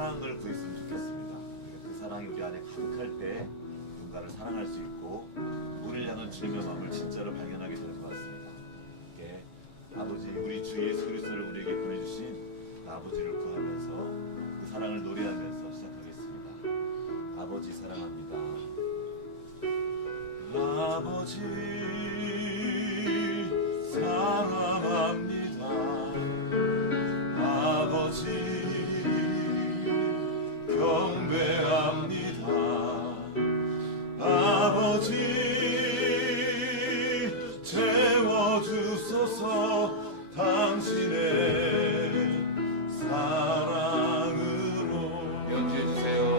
사랑을 구했으면 좋겠습니다. 그 사랑이 우리 안에 가득할 때 누군가를 사랑할 수 있고 우리를 향한 주님의 마음을 진짜로 발견하게 되는 것 같습니다. 이게 아버지 우리 주 예수 그리스도를 우리에게 보내주신 그 아버지를 구하면서 그 사랑을 노래하면서 시작하겠습니다. 아버지 사랑합니다. 아버지 사랑합니다. 아버지 경배합니다. 아버지 채워주소서 당신의 사랑으로. 연주해주세요.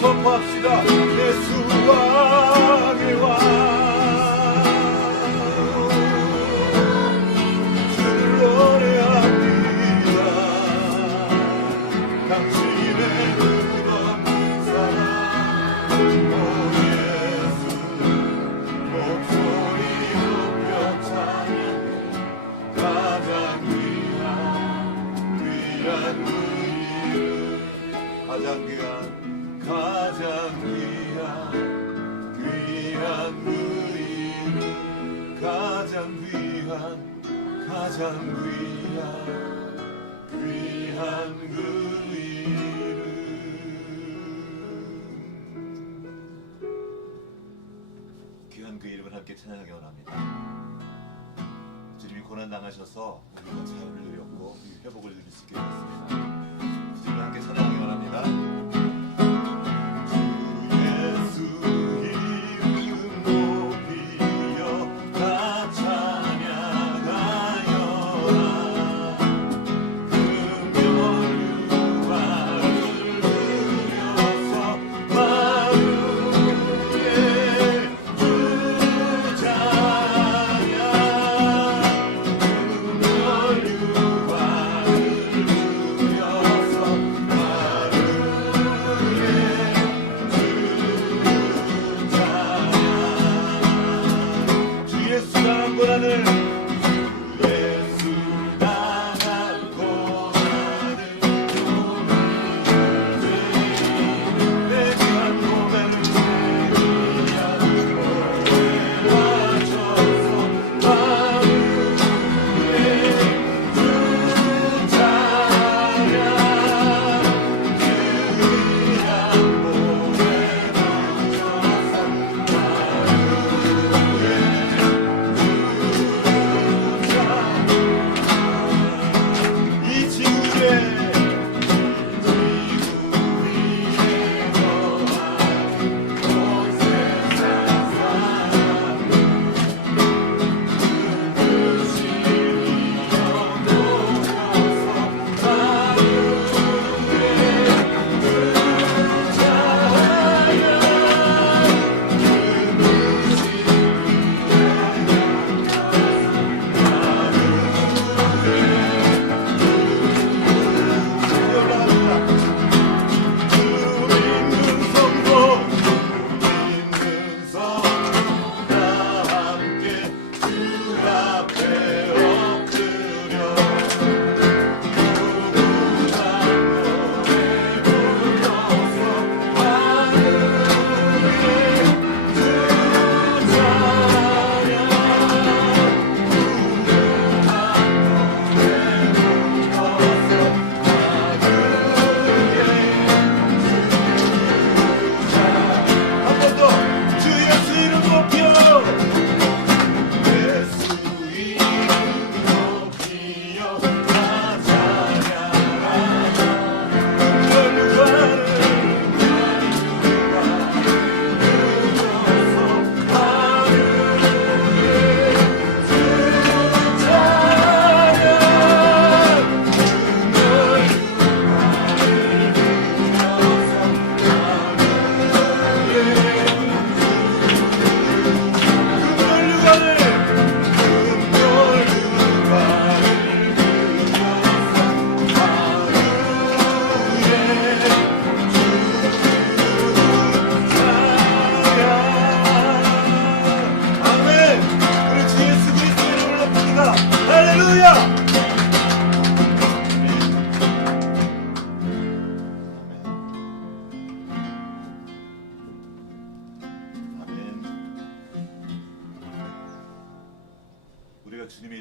선포합시다. 예수 왕의 왕 주를 노래합니다. 당신의 끝없는 사랑 오 예수 목소리 높여 찬양해. 가장 귀한 그 이름 가장 귀한 가장 귀한 그 이름 가장 귀한 그 이름. 귀한 그 이름을 함께 찬양하기 원합니다. 주님이 고난 당하셔서 우리가 자유를 누렸고 회복을 누릴 수 있게 되었습니다. 주님을 함께 찬양하기 원합니다.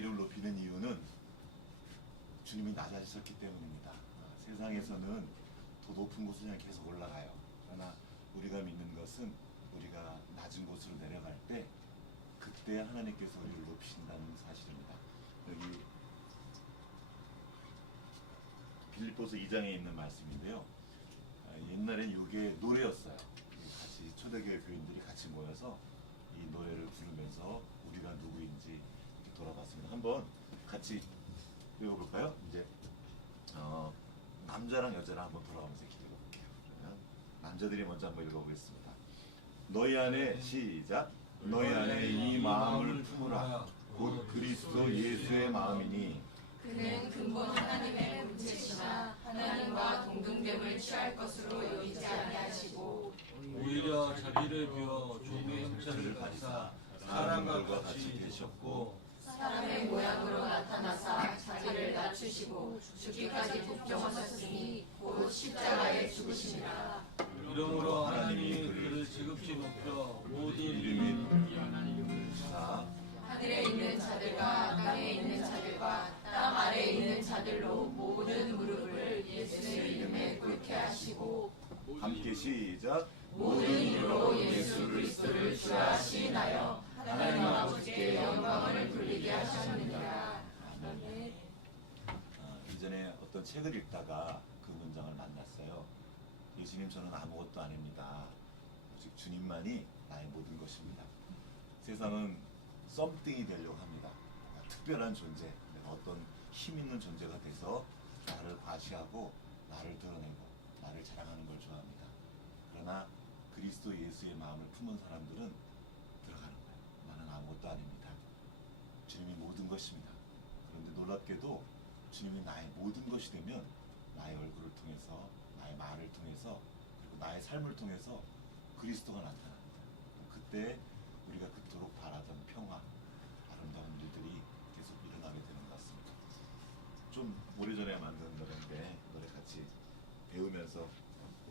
이름을 높이는 이유는 주님이 낮아지셨기 때문입니다. 세상에서는 더 높은 곳으로 그냥 계속 올라가요. 그러나 우리가 믿는 것은 우리가 낮은 곳으로 내려갈 때 그때 하나님께서 우리를 높이신다는 사실입니다. 여기 빌립보서 2장에 있는 말씀인데요. 옛날엔 이게 노래였어요. 같이 초대교회 교인들이 같이 모여서 이 노래를 부르면서 우리가 누구인지 이렇게 돌아봤습니다. 한번 같이 읽어볼까요? 이제 남자랑 여자랑 한번 돌아가면서 읽어볼게요. 그러면 남자들이 먼저 한번 읽어보겠습니다. 너희 안에 시작. 너희 안에 이 마음을 품으라. 곧 그리스도 예수의 마음이니 그는 근본 하나님의 본체시나 하나님과 동등됨을 취할 것으로 여기지 아니하시고 오히려 자기를 비워 종의 형체를 가지사 사람과 같이 되셨고 사람의 모양으로 나타나사 자기를 낮추시고 죽기까지 복종하셨으니 곧 십자가에 죽으시니라. 이러므로 하나님이 그를 지극히 높여 모든 이름이 하늘에 있는 자들과 땅에 있는 자들과 땅 아래에 있는 자들로 모든 무릎을 예수의 이름에 꿇게 하시고 함께 시작. 모든 이름으로 예수 그리스도를 주하시나요 하나님 아버지께 영광을 돌리게 하셨느니라. 아멘. 이전에 어떤 책을 읽다가 그 문장을 만났어요. 예수님, 저는 아무것도 아닙니다. 오직 주님만이 나의 모든 것입니다. 세상은 썸띵이 되려고 합니다. 특별한 존재, 내가 어떤 힘 있는 존재가 돼서 나를 과시하고 나를 드러내고 나를 자랑하는 걸 좋아합니다. 그러나 그리스도 예수의 마음을 품은 사람들은 들어가는 거예요. 나는 아무것도 아닙니다. 주님이 모든 것입니다. 그런데 놀랍게도 주님이 나의 모든 것이 되면 나의 얼굴을 통해서, 나의 말을 통해서, 그리고 나의 삶을 통해서 그리스도가 나타납니다. 그때 우리가 그토록 바라던 평화, 아름다운 일들이 계속 일어나게 되는 것 같습니다. 좀 오래전에 만든 노래인데 노래 같이 배우면서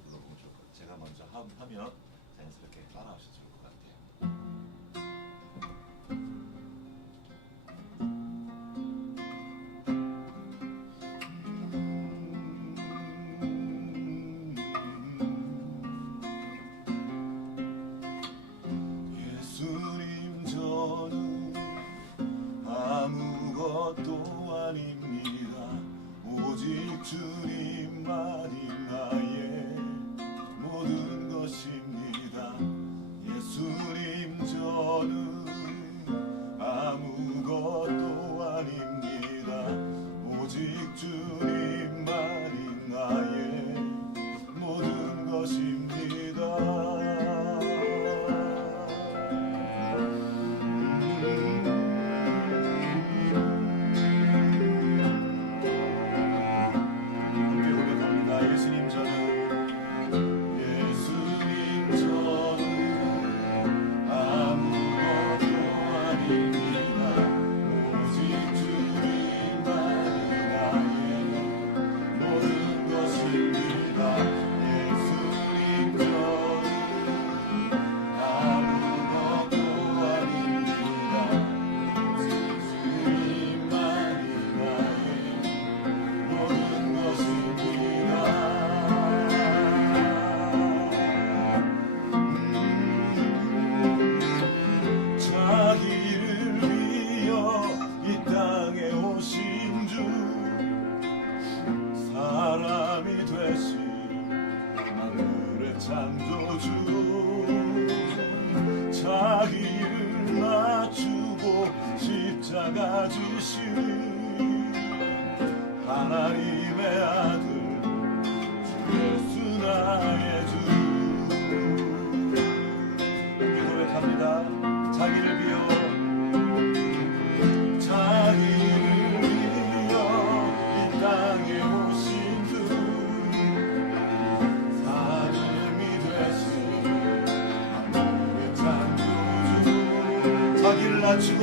불러보면 좋을 것 같아요. 제가 먼저 하면 자연스럽게 따라하셔도 좋을 것 같아요. 예수님, 저는 아무것도 아닙니다. 오직 주님만이 나의 모든 것입니다. 예수님, 저는 아무것도 아닙니다. 오직 주님만이 나의 모든 것입니다. 사람이 되신 하늘의 창조주, 자기를 낮추고 십자가 지신 하나님의 아들 주 예수 나의 주. 이렇게 고백합니다. 자기를 비워 이 땅에 오신 주, 사람이 되신 하나님의 창조주, 자기를 낮추고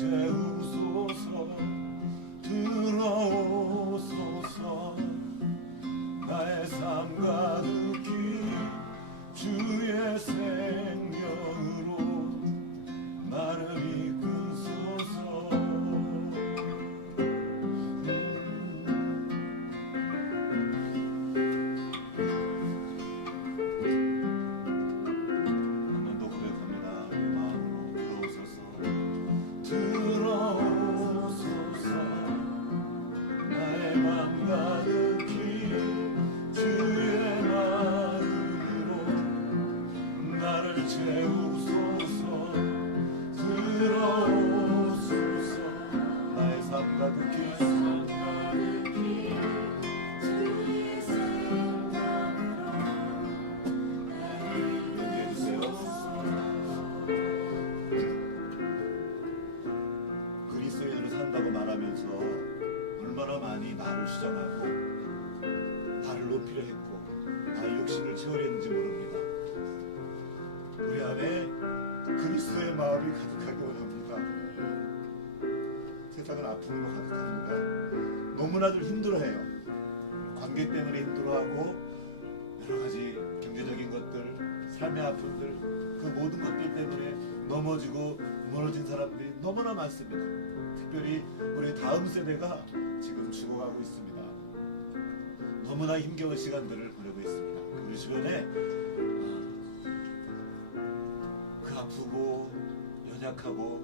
채우소서. 들어오소서. 나의 삶 가득히 주의 생명으로 나를 이끄소서. 한 번 더 고백합니다. 내 마음으로 들어오소서. 나의 맘 가득히 주의 마음으로 나를 채우소서. 들어오소서. 나의 삶 가득히 주의 생명으로 얘기해주세요. 그리스도인으로 산다고 말하면서 얼마나 많이 나를 주장하고 나를 높이려 했고 나의 욕심을 채우려 했는지 모릅니다. 우리 안에 그리스도의 마음이 가득하기 원합니다. 세상은 아픔으로 가득합니다. 너무나들 힘들어해요. 관계 때문에 힘들어하고 여러 가지 경제적인 것들, 삶의 아픔들, 그 모든 것들 때문에 넘어지고 무너진 사람들이 너무나 많습니다. 특별히 우리 다음 세대가 지금 죽어가고 있습니다. 너무나 힘겨운 시간들을 보내고 있습니다. 우리 주변에 그 아프고 연약하고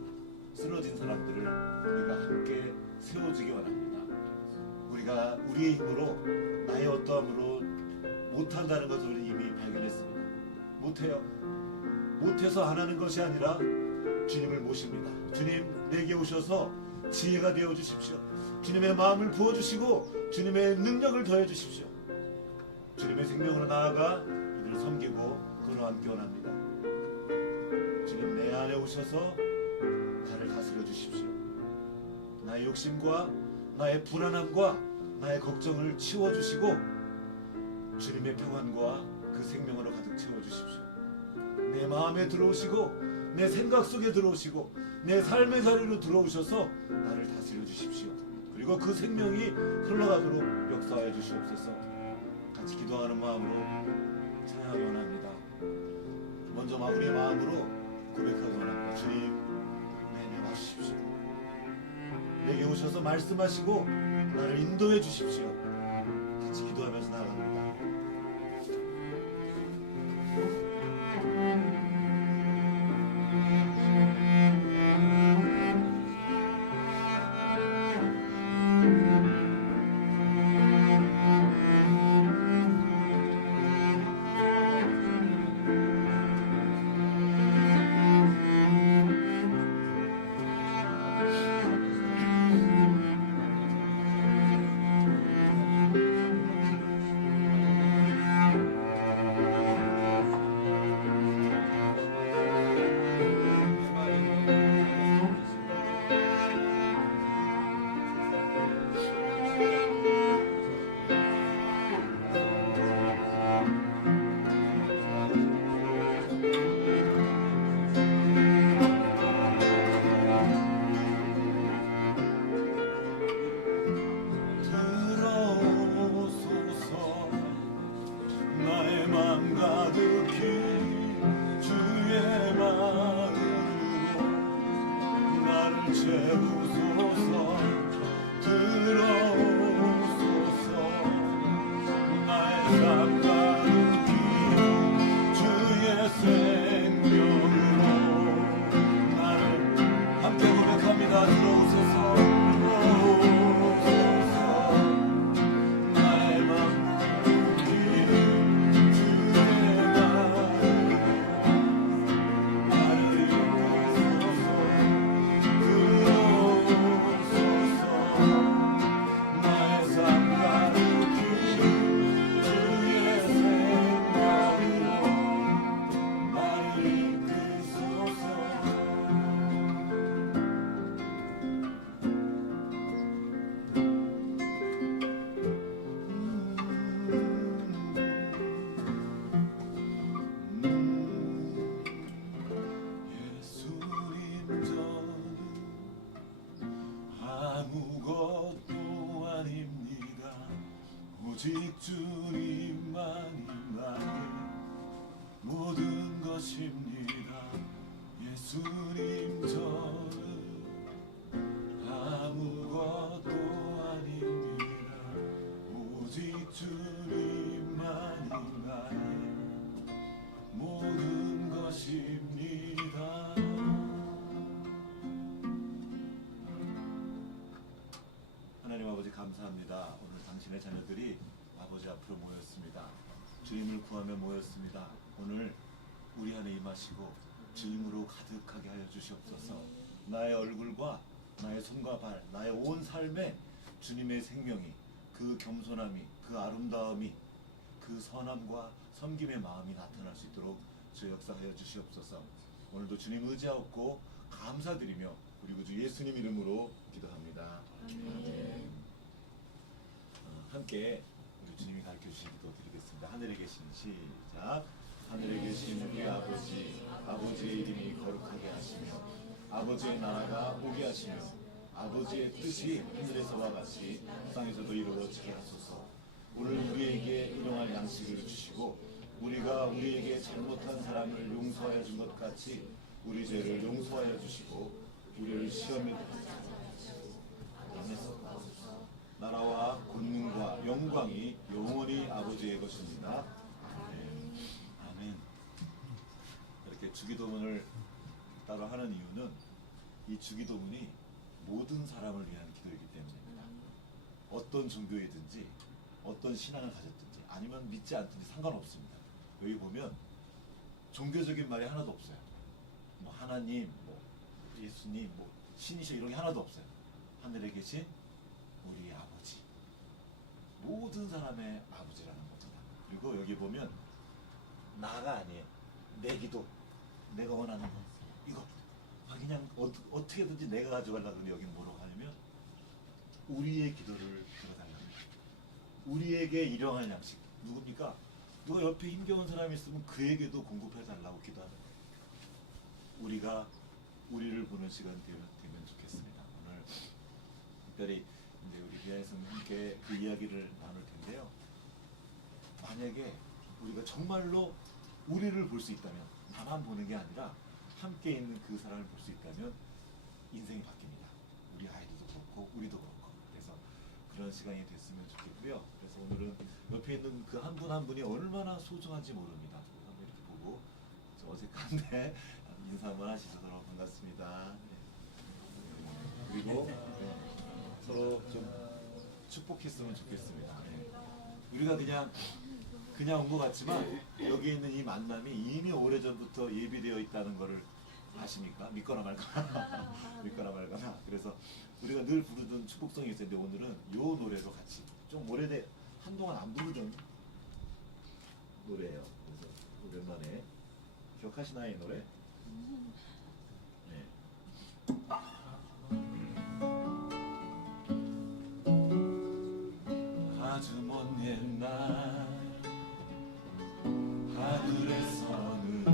쓰러진 사람들을 우리가 함께 세워주기 원합니다. 우리가 우리의 힘으로 나의 어떠함으로 못한다는 것을 우리 이미 발견했습니다. 못해요. 못해서 안 하는 것이 아니라 주님을 모십니다. 주님 내게 오셔서 지혜가 되어 주십시오. 주님의 마음을 부어주시고 주님의 능력을 더해 주십시오. 주님의 생명으로 나아가 이들을 섬기고 걸어앉기 원합니다. 주님 내 안에 오셔서 나를 다스려 주십시오. 나의 욕심과 나의 불안함과 나의 걱정을 치워주시고 주님의 평안과 그 생명으로 가득 채워주십시오. 내 마음에 들어오시고 내 생각 속에 들어오시고 내 삶의 자리로 들어오셔서 나를 다스려 주십시오. 그리고 그 생명이 흘러가도록 역사하여 주시옵소서. 같이 기도하는 마음으로 찬양하기 원합니다. 먼저 우리의 마음으로 고백하기 원합니다. 주님 내게 와주십시오. 내게 오셔서 말씀하시고 나를 인도해 주십시오. 같이 기도하면서 나아갑니다. 채우소서. 들어오소서. 나의 삶 가득히 주의 생명으로 나를 함께 고백합니다. 들어오소서. 들어오소서. 나의 맘 가득히 주의 마음으로 나를 이끌소서. 들어오소서. 것입니다. 예수님 저는 아무것도 아닙니다. 오직 주님만이 나의 모든 것입니다. 하나님 아버지 감사합니다. 오늘 당신의 자녀들이 아버지 앞으로 모였습니다. 주님을 구하며 모였습니다. 오늘 우리 안에 임하시고 주님으로 가득하게 하여 주시옵소서. 나의 얼굴과 나의 손과 발, 나의 온 삶에 주님의 생명이, 그 겸손함이, 그 아름다움이, 그 선함과 섬김의 마음이 나타날 수 있도록 주 역사하여 주시옵소서. 오늘도 주님 의지하옵고 감사드리며 우리 구주 예수님 이름으로 기도합니다. 아멘. 함께 우리 주님이 가르쳐 주신 기도 드리겠습니다. 하늘에 계신 시작. 하늘에 계신 우리 아버지, 아버지의 이름이 거룩하게 하시며 아버지의 나라가 오게 하시며 아버지의 뜻이 하늘에서와 같이 땅에서도 이루어지게 하소서. 오늘 우리에게 일용할 양식을 주시고 우리가 우리에게 잘못한 사람을 용서하여 준 것 같이 우리 죄를 용서하여 주시고 우리를 시험에 나라와 권능과 영광이 영원히 아버지의 것입니다. 아멘. 아멘. 이렇게 주기도문을 따로 하는 이유는 이 주기도문이 모든 사람을 위한 기도이기 때문입니다. 어떤 종교이든지 어떤 신앙을 가졌든지 아니면 믿지 않든지 상관없습니다. 여기 보면 종교적인 말이 하나도 없어요. 뭐 하나님, 뭐 예수님, 뭐 신이셔 이런 게 하나도 없어요. 하늘에 계신 우리 아버지, 모든 사람의 아버지라는 겁니다. 그리고 여기 보면 나가 아니에요. 내 기도, 내가 원하는 거 이거 그냥 어떻게든지 내가 가져가려고 하는데 여기는 뭐라고 하냐면 우리의 기도를 들어달라고 해요. 우리에게 일용할 양식. 누굽니까? 누가 옆에 힘겨운 사람이 있으면 그에게도 공급해달라고 기도하는 거예요. 우리가 우리를 보는 시간 되면 좋겠습니다. 오늘 특별히 이제 우리 비아에서는 함께 그 이야기를 나눌 텐데요. 만약에 우리가 정말로 우리를 볼 수 있다면, 나만 보는 게 아니라 함께 있는 그 사람을 볼 수 있다면 인생이 바뀝니다. 우리 아이들도 그렇고 우리도 그렇고. 그래서 그런 시간이 됐으면 좋겠고요. 그래서 오늘은 옆에 있는 그 한 분 한 분이 얼마나 소중한지 모릅니다. 한번 이렇게 보고 좀 어색한데 인사 한번 하시죠. 서로 반갑습니다. 그리고 서로 좀 축복했으면 좋겠습니다. 우리가 그냥 온 것 같지만 여기 있는 이 만남이 이미 오래전부터 예비되어 있다는 것을 아십니까? 믿거나 말거나 믿거나 말거나. 그래서 우리가 늘 부르던 축복성이 있었는데 오늘은 요 노래로 같이 좀 한동안 안 부르던 노래예요. 그래서 오랜만에 기억하시나요, 이 노래? 네. 아주 먼 옛날 하늘에서는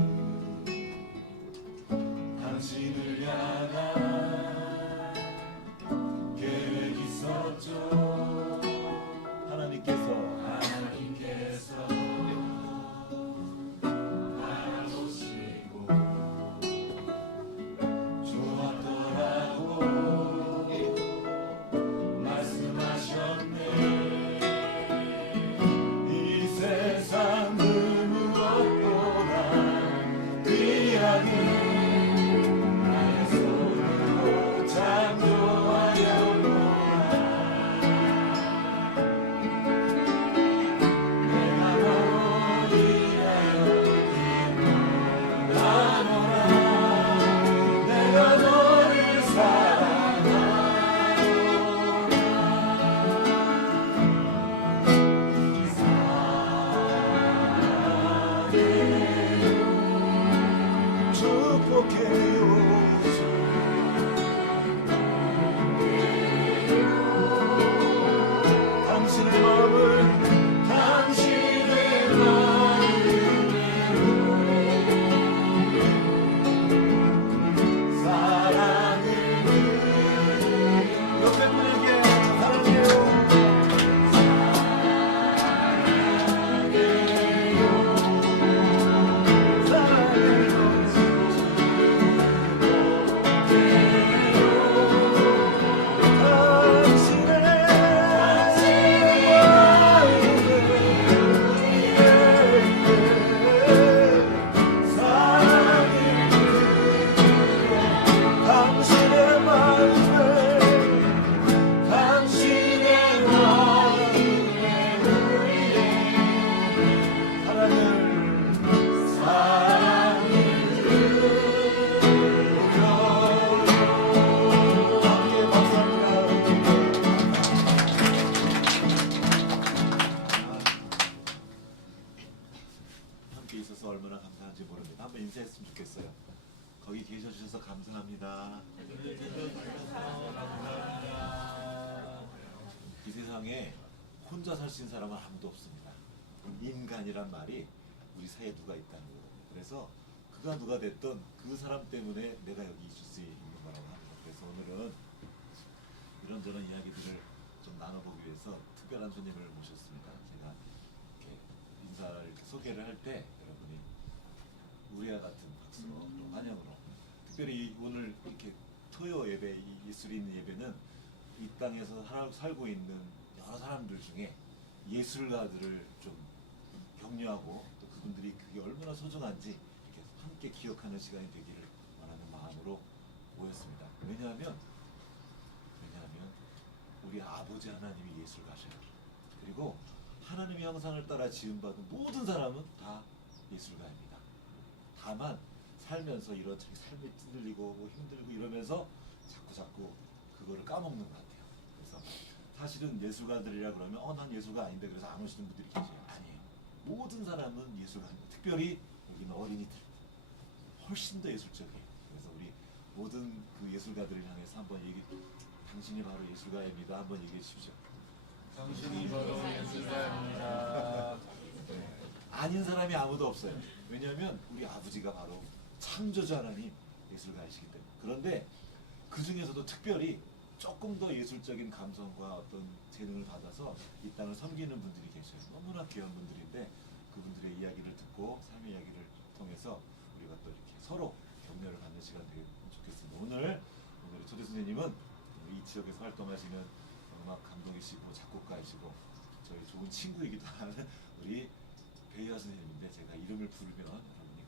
당신을 향한 계획이 있었죠. 하나님께서 알아보시고 좋았더라고 말씀하셨네. 이 세상 그 무엇보다 귀하게 나의 손으로 창조하였노라. 내가 너를 위하여 기도하노라. 내가 너를 사랑하노라. 축복해요. 당신의 마음을 사랑을 옆에 분에게 사랑해요. 사랑해요. 감사한지 모릅니다. 한번 인사했으면 좋겠어요. 거기 계셔 주셔서 감사합니다. 이 세상에 혼자 살 수 있는 사람은 아무도 없습니다. 인간이란 말이 우리 사이에 누가 있다는 거예요. 그래서 그가 누가 됐던 그 사람 때문에 내가 여기 있을 수 있는 거라고 합니다. 그래서 오늘은 이런저런 이야기들을 좀 나눠보기 위해서 특별한 손님을 모셨습니다. 제가 이렇게 인사를 이렇게 소개를 할 때 여러분이 우리와 같은 박수로 또 환영으로, 특별히 오늘 이렇게 토요 예배, 이 예술이 있는 예배는 이 땅에서 살고 있는 여러 사람들 중에 예술가들을 좀 격려하고 또 그분들이 그게 얼마나 소중한지 이렇게 함께 기억하는 시간이 되기를 원하는 마음으로 모였습니다. 왜냐하면 우리 아버지 하나님이 예술가셔요. 그리고 하나님의 형상을 따라 지음받은 모든 사람은 다 예술가입니다. 다만 살면서 이런저런 삶이 찌들리고 뭐 힘들고 이러면서 자꾸 그거를 까먹는 것 같아요. 그래서 사실은 예술가들이라 그러면 난 예술가 아닌데 그래서 안 오시는 분들이 계세요. 아니에요. 모든 사람은 예술가입니다. 특별히 여기는 어린이들 훨씬 더 예술적이에요. 그래서 우리 모든 그 예술가들을 향해서 한번 당신이 바로 예술가입니다. 한번 얘기해 주십시오. 당신이 바로 예술가입니다. 네. 아닌 사람이 아무도 없어요. 왜냐하면 우리 아버지가 바로 창조주 하나님 예술가이시기 때문에. 그런데 그 중에서도 특별히 조금 더 예술적인 감성과 어떤 재능을 받아서 이 땅을 섬기는 분들이 계셔요. 너무나 귀한 분들인데 그분들의 이야기를 듣고 삶의 이야기를 통해서 우리가 또 이렇게 서로 격려를 받는 시간 되면 좋겠습니다. 오늘의 초대 선생님은 이 지역에서 활동하시는 음악 감독이시고 작곡가이시고 저희 좋은 친구이기도 하는 우리 배희화 선생님인데, 제가 이름을 부르면 여러분이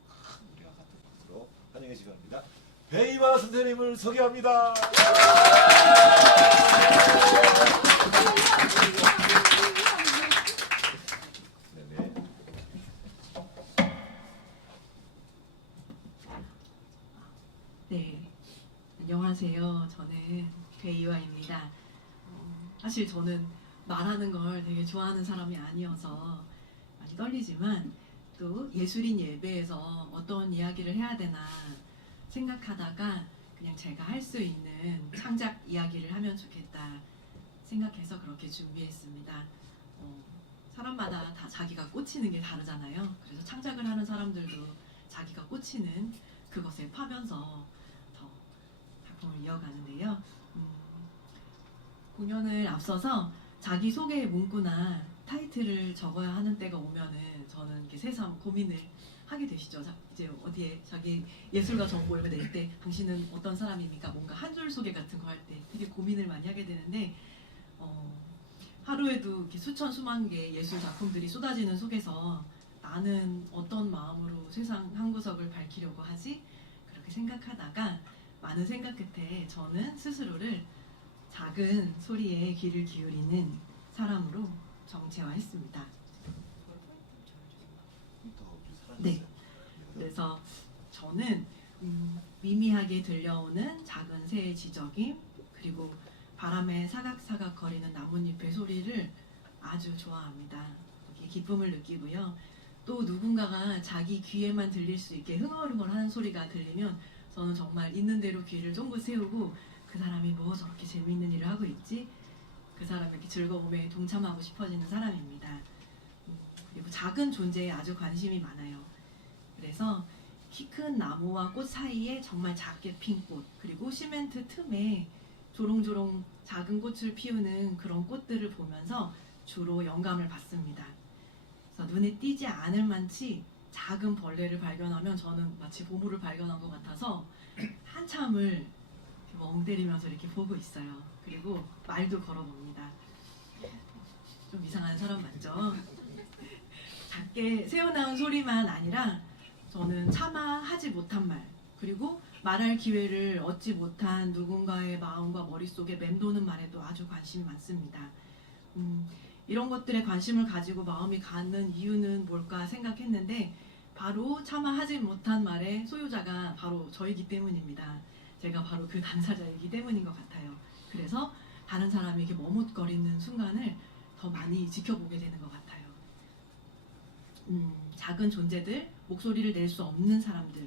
큰 우리와 같은 박수로 환영해 주시기 바랍니다. 배희화 선생님을 소개합니다. 네네. 네, 안녕하세요. 저는 배희화입니다. 사실 저는 말하는 걸 되게 좋아하는 사람이 아니어서 많이 떨리지만, 또 예술인 예배에서 어떤 이야기를 해야 되나 생각하다가 그냥 제가 할 수 있는 창작 이야기를 하면 좋겠다 생각해서 그렇게 준비했습니다. 사람마다 다 자기가 꽂히는 게 다르잖아요. 그래서 창작을 하는 사람들도 자기가 꽂히는 그것에 파면서 더 작품을 이어가는데요. 공연을 앞서서 자기소개 문구나 타이틀을 적어야 하는 때가 오면은 저는 이렇게 새삼 고민을 하게 되시죠. 이제 어디에 자기 예술가 정보를 낼 때 당신은 어떤 사람입니까? 뭔가 한 줄 소개 같은 거 할 때 되게 고민을 많이 하게 되는데, 하루에도 이렇게 수천 수만 개의 예술 작품들이 쏟아지는 속에서 나는 어떤 마음으로 세상 한 구석을 밝히려고 하지? 그렇게 생각하다가 많은 생각 끝에 저는 스스로를 작은 소리에 귀를 기울이는 사람으로 정체화했습니다. 네. 그래서 저는 미미하게 들려오는 작은 새의 지저김, 그리고 바람에 사각사각 거리는 나뭇잎의 소리를 아주 좋아합니다. 이렇게 기쁨을 느끼고요. 또 누군가가 자기 귀에만 들릴 수 있게 흥얼흥얼하는 소리가 들리면 저는 정말 있는 대로 귀를 쫑긋 세우고 그 사람이 뭐 저렇게 재미있는 일을 하고 있지? 그 사람에게 즐거움에 동참하고 싶어지는 사람입니다. 그리고 작은 존재에 아주 관심이 많아요. 그래서 키 큰 나무와 꽃 사이에 정말 작게 핀 꽃, 그리고 시멘트 틈에 조롱조롱 작은 꽃을 피우는 그런 꽃들을 보면서 주로 영감을 받습니다. 그래서 눈에 띄지 않을 만치 작은 벌레를 발견하면 저는 마치 보물을 발견한 것 같아서 한참을 멍때리면서 이렇게 보고 있어요. 그리고 말도 걸어봅니다. 좀 이상한 사람 맞죠? 작게 새어나온 소리만 아니라 저는 차마 하지 못한 말, 그리고 말할 기회를 얻지 못한 누군가의 마음과 머릿속에 맴도는 말에도 아주 관심이 많습니다. 이런 것들에 관심을 가지고 마음이 가는 이유는 뭘까 생각했는데, 바로 차마 하지 못한 말의 소유자가 바로 저이기 때문입니다. 제가 바로 그 당사자이기 때문인 것 같아요. 그래서 다른 사람이 이렇게 머뭇거리는 순간을 더 많이 지켜보게 되는 것 같아요. 작은 존재들, 목소리를 낼 수 없는 사람들,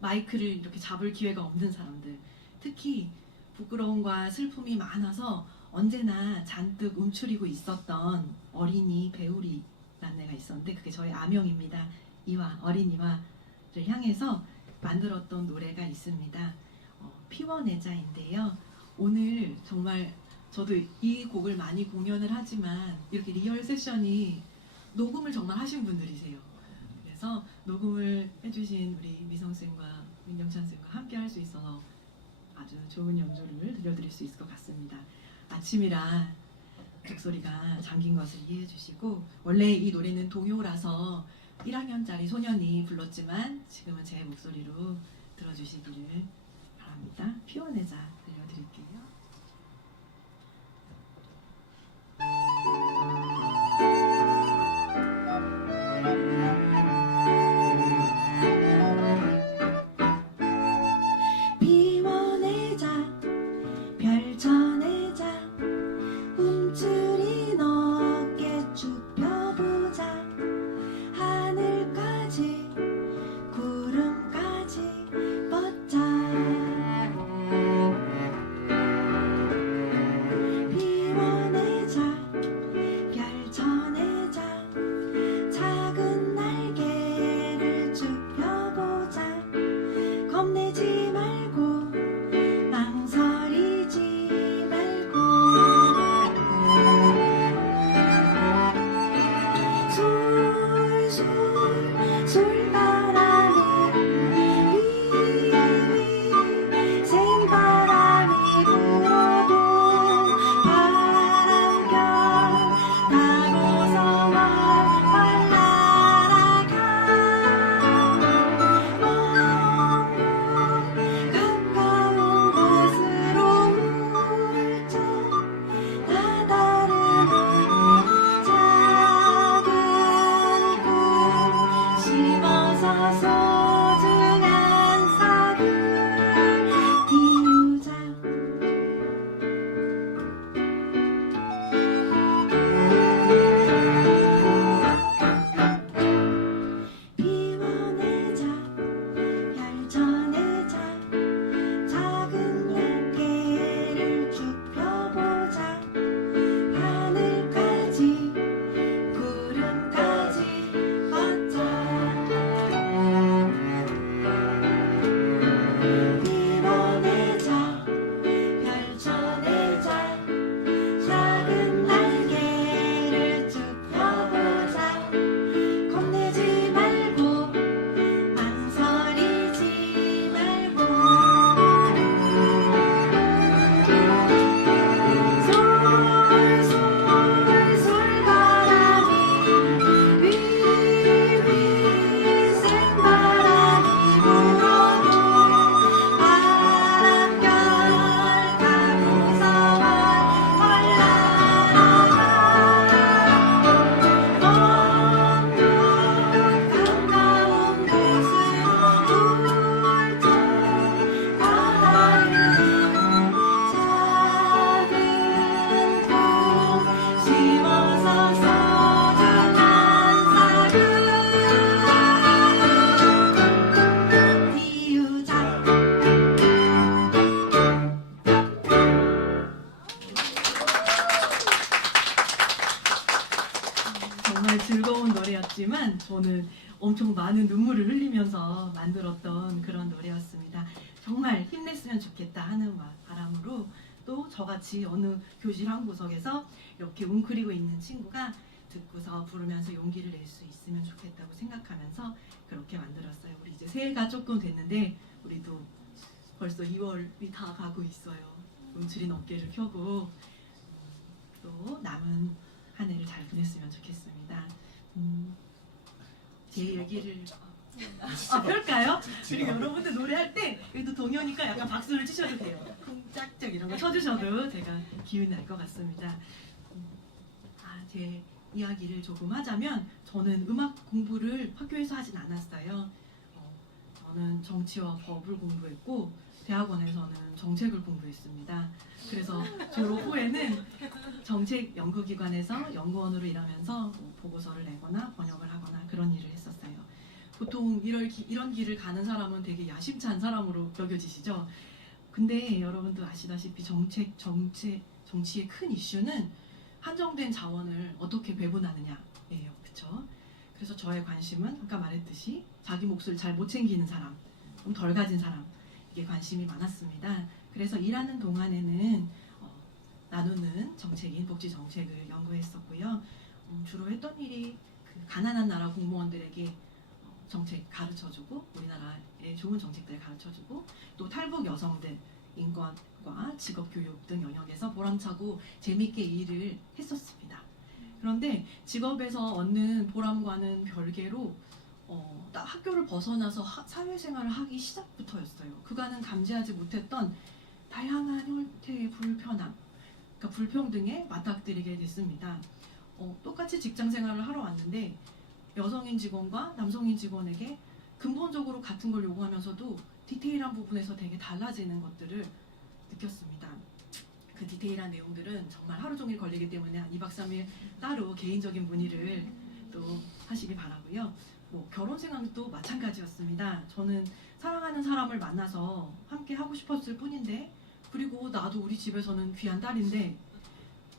마이크를 이렇게 잡을 기회가 없는 사람들, 특히 부끄러움과 슬픔이 많아서 언제나 잔뜩 움츠리고 있었던 어린이 배우리라는 애가 있었는데 그게 저의 아명입니다. 이화, 어린이화를 향해서 만들었던 노래가 있습니다. 피워내자인데요. 오늘 정말 저도 이 곡을 많이 공연을 하지만 이렇게 리얼 세션이 녹음을 정말 하신 분들이세요. 그래서 녹음을 해주신 우리 미성쌤과 민경찬쌤과 함께 할 수 있어서 아주 좋은 연주를 들려드릴 수 있을 것 같습니다. 아침이라 목소리가 잠긴 것을 이해해 주시고, 원래 이 노래는 동요라서 1학년짜리 소년이 불렀지만 지금은 제 목소리로 들어주시기를 바랍니다. 피워내자 들려드릴게요. 피워내자 펼쳐내자 움츠린 어깨 쭉 펴보자 하늘까지 구름까지 뻗자 피워내자 펼쳐내자 작은 날개를 쭉 펴보자 겁내지 말고 망설이지 말고 솔솔 솔바람이 휘휘 생바람이 불어도 바람결 타고서와 활날아가 가까운 곳으로 훌쩍 나다르는 작은 꿈 심어서 소중한 싹을 띄우자 피워내자 펼쳐내자 작은 날개를 쭉 펴보자 하늘까지 구름까지 뻗자 피워내자 펼쳐내자 작은 날개를 쭉 펴보자 겁내지 말고 망설이지 말고 솔솔 솔바람이 휘휘 생바람이 불어도 바람결 타고서와 활날아가 먼 가까운 곳으로 훌쩍 나다르는 작은 꿈 심어서 소중한 싹을 띄우자 정말 즐거운 노래였지만 저는 엄청 많은 눈물을 흘리면서 만들었던 그런 노래였습니다. 정말 힘냈으면 좋겠다 하는 바람으로 또 저같이 어느 교실 한 구석에서 이렇게 웅크리고 있는 친구가 듣고서 부르면서 용기를 낼 수 있으면 좋겠다고 생각하면서 그렇게 만들었어요. 우리 이제 새해가 조금 됐는데 우리도 벌써 2월이 다 가고 있어요. 움츠린 어깨를 펴고 또 남은 한 해를 잘 보냈으면 좋겠습니다. 제 얘기를 그럴까요? 지금 여러분들 노래할 때 그래도 동요니까 약간 박수를 치셔도 돼요. 쿵짝짝 이런 거 쳐주셔도 제가 기운이 날 것 같습니다. 제 이야기를 조금 하자면 저는 음악 공부를 학교에서 하진 않았어요. 저는 정치와 법을 공부했고 대학원에서는 정책을 공부했습니다. 그래서 졸업 후에는 정책 연구기관에서 연구원으로 일하면서 보고서를 내거나 번역을 하거나 그런 일을 했었어요. 보통 이런 길을 가는 사람은 되게 야심찬 사람으로 여겨지시죠. 근데 여러분도 아시다시피 정치의 큰 이슈는 한정된 자원을 어떻게 배분하느냐예요. 그렇죠? 그래서 저의 관심은 아까 말했듯이 자기 몫을 잘 못 챙기는 사람, 좀 덜 가진 사람, 이게 관심이 많았습니다. 그래서 일하는 동안에는 나누는 정책인 복지 정책을 연구했었고요. 주로 했던 일이 그 가난한 나라 공무원들에게 정책 가르쳐주고 우리나라의 좋은 정책들 가르쳐주고 또 탈북 여성들 인권과 직업교육 등 영역에서 보람차고 재밌게 일을 했었습니다. 그런데 직업에서 얻는 보람과는 별개로 딱 학교를 벗어나서 사회생활을 하기 시작부터였어요. 그간은 감지하지 못했던 다양한 형태의 불편함, 그러니까 불평등에 맞닥뜨리게 됐습니다. 똑같이 직장생활을 하러 왔는데 여성인 직원과 남성인 직원에게 근본적으로 같은 걸 요구하면서도 디테일한 부분에서 되게 달라지는 것들을 느꼈습니다. 그 디테일한 내용들은 정말 하루 종일 걸리기 때문에 2박 3일 따로 개인적인 문의를 또 하시기 바라고요. 결혼 생활도 마찬가지였습니다. 저는 사랑하는 사람을 만나서 함께 하고 싶었을 뿐인데 그리고 나도 우리 집에서는 귀한 딸인데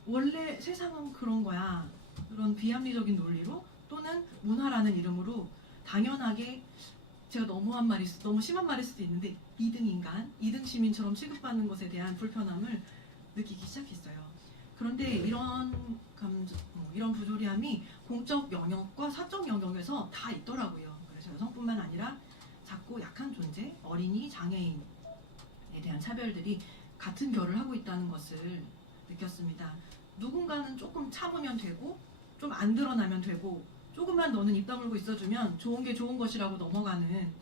원래 세상은 그런 거야. 그런 비합리적인 논리로 또는 문화라는 이름으로 당연하게 제가 너무 심한 말일 수도 있는데 2등 인간, 2등 시민처럼 취급받는 것에 대한 불편함을 느끼기 시작했어요. 그런데 이런 부조리함이 공적 영역과 사적 영역에서 다 있더라고요. 그래서 여성뿐만 아니라 작고 약한 존재, 어린이, 장애인에 대한 차별들이 같은 결을 하고 있다는 것을 느꼈습니다. 누군가는 조금 참으면 되고 좀 안 드러나면 되고 조금만 너는 입 다물고 있어주면 좋은 게 좋은 것이라고 넘어가는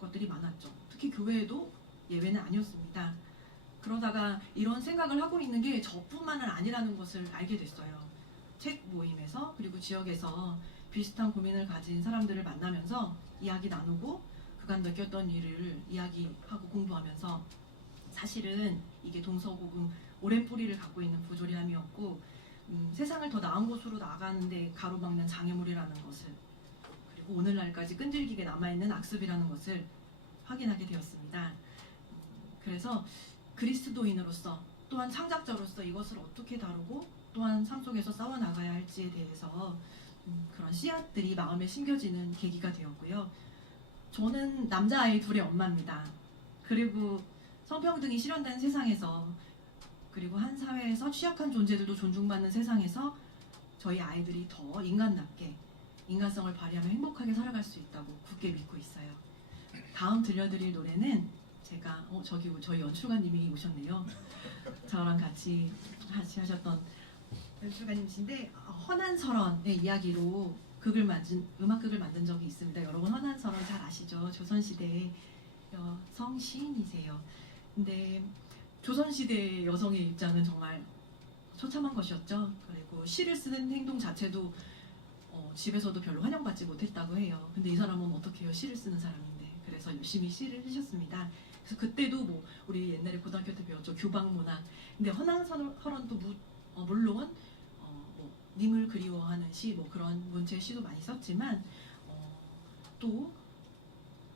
것들이 많았죠. 특히 교회에도 예외는 아니었습니다. 그러다가 이런 생각을 하고 있는 게 저뿐만은 아니라는 것을 알게 됐어요. 책 모임에서 그리고 지역에서 비슷한 고민을 가진 사람들을 만나면서 이야기 나누고 그간 느꼈던 일을 이야기하고 공부하면서 사실은 이게 동서고금 오랜 뿌리를 갖고 있는 부조리함이었고 세상을 더 나은 곳으로 나가는데 가로막는 장애물이라는 것을 그리고 오늘날까지 끈질기게 남아있는 악습이라는 것을 확인하게 되었습니다. 그래서 그리스도인으로서 또한 창작자로서 이것을 어떻게 다루고 또한 삶 속에서 싸워나가야 할지에 대해서 그런 씨앗들이 마음에 심겨지는 계기가 되었고요. 저는 남자아이 둘의 엄마입니다. 그리고 성평등이 실현된 세상에서 그리고 한 사회에서 취약한 존재들도 존중받는 세상에서 저희 아이들이 더 인간답게 인간성을 발휘하며 행복하게 살아갈 수 있다고 굳게 믿고 있어요. 다음 들려드릴 노래는 제가 저희 연출가님이 오셨네요. 저랑 같이 하셨던 연출가님이신데 허난설원의 이야기로 음악극을 만든 적이 있습니다. 여러분 허난설원 잘 아시죠? 조선시대의 여성 시인이세요. 근데 조선시대 여성의 입장은 정말 처참한 것이었죠. 그리고 시를 쓰는 행동 자체도 집에서도 별로 환영받지 못했다고 해요. 근데 이 사람은 어떻게 해요? 시를 쓰는 사람인데. 그래서 열심히 시를 쓰셨습니다. 그래서 그때도 우리 옛날에 고등학교 때 배웠죠. 규방문학. 근데 허난설원도 물론 님을 그리워하는 시 그런 문체의 시도 많이 썼지만 또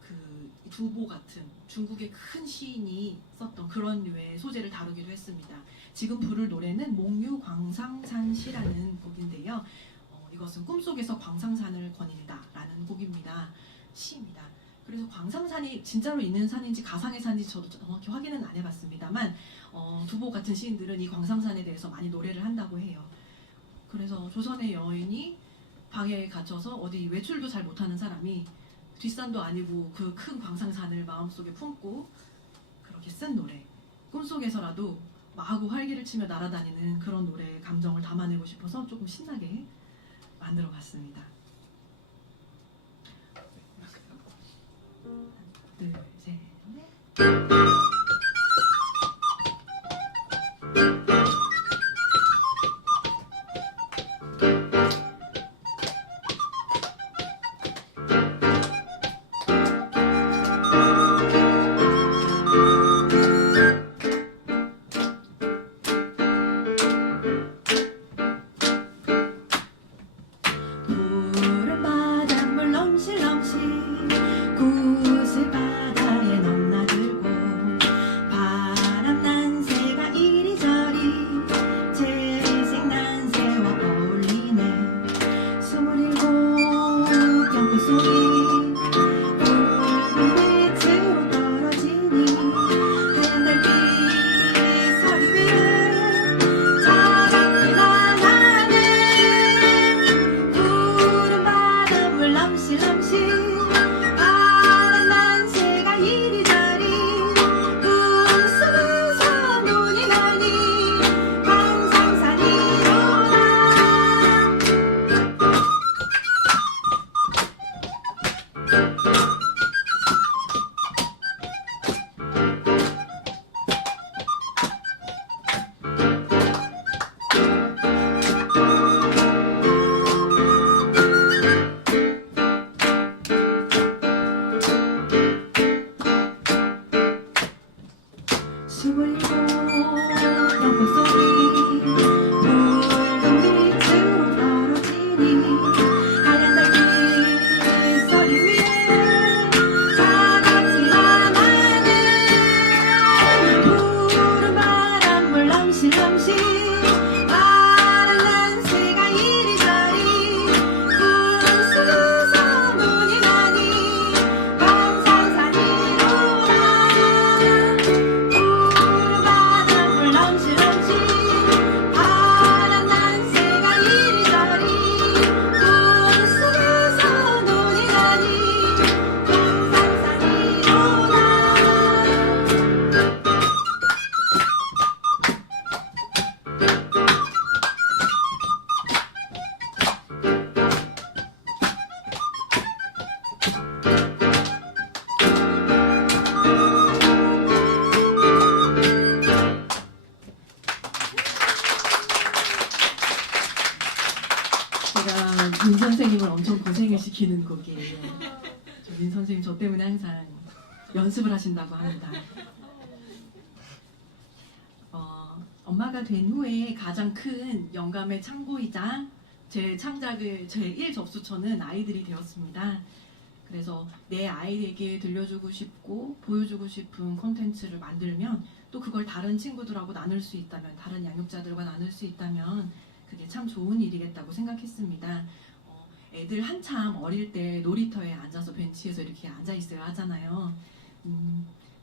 그 두보 같은 중국의 큰 시인이 썼던 그런 류의 소재를 다루기도 했습니다. 지금 부를 노래는 몽유광상산시라는 곡인데요. 이것은 꿈속에서 광상산을 거닐다라는 곡입니다. 시입니다. 그래서 광상산이 진짜로 있는 산인지 가상의 산인지 저도 정확히 확인은 안 해봤습니다만 두보 같은 시인들은 이 광상산에 대해서 많이 노래를 한다고 해요. 그래서 조선의 여인이 방에 갇혀서 어디 외출도 잘 못하는 사람이 뒷산도 아니고 그 큰 광상산을 마음속에 품고 그렇게 쓴 노래. 꿈속에서라도 마구 활기를 치며 날아다니는 그런 노래의 감정을 담아내고 싶어서 조금 신나게 만들어봤습니다. 둘, 셋, 넷. 푸른 바닷물 넘실넘실 저 때문에 항상 연습을 하신다고 합니다. 엄마가 된 후에 가장 큰 영감의 창고이자 제 창작의 제 1접수처는 아이들이 되었습니다. 그래서 내 아이에게 들려주고 싶고 보여주고 싶은 콘텐츠를 만들면 또 그걸 다른 친구들하고 나눌 수 있다면, 다른 양육자들과 나눌 수 있다면 그게 참 좋은 일이겠다고 생각했습니다. 애들 한참 어릴 때 놀이터에 앉아서 벤치에서 이렇게 앉아 있어야 하잖아요.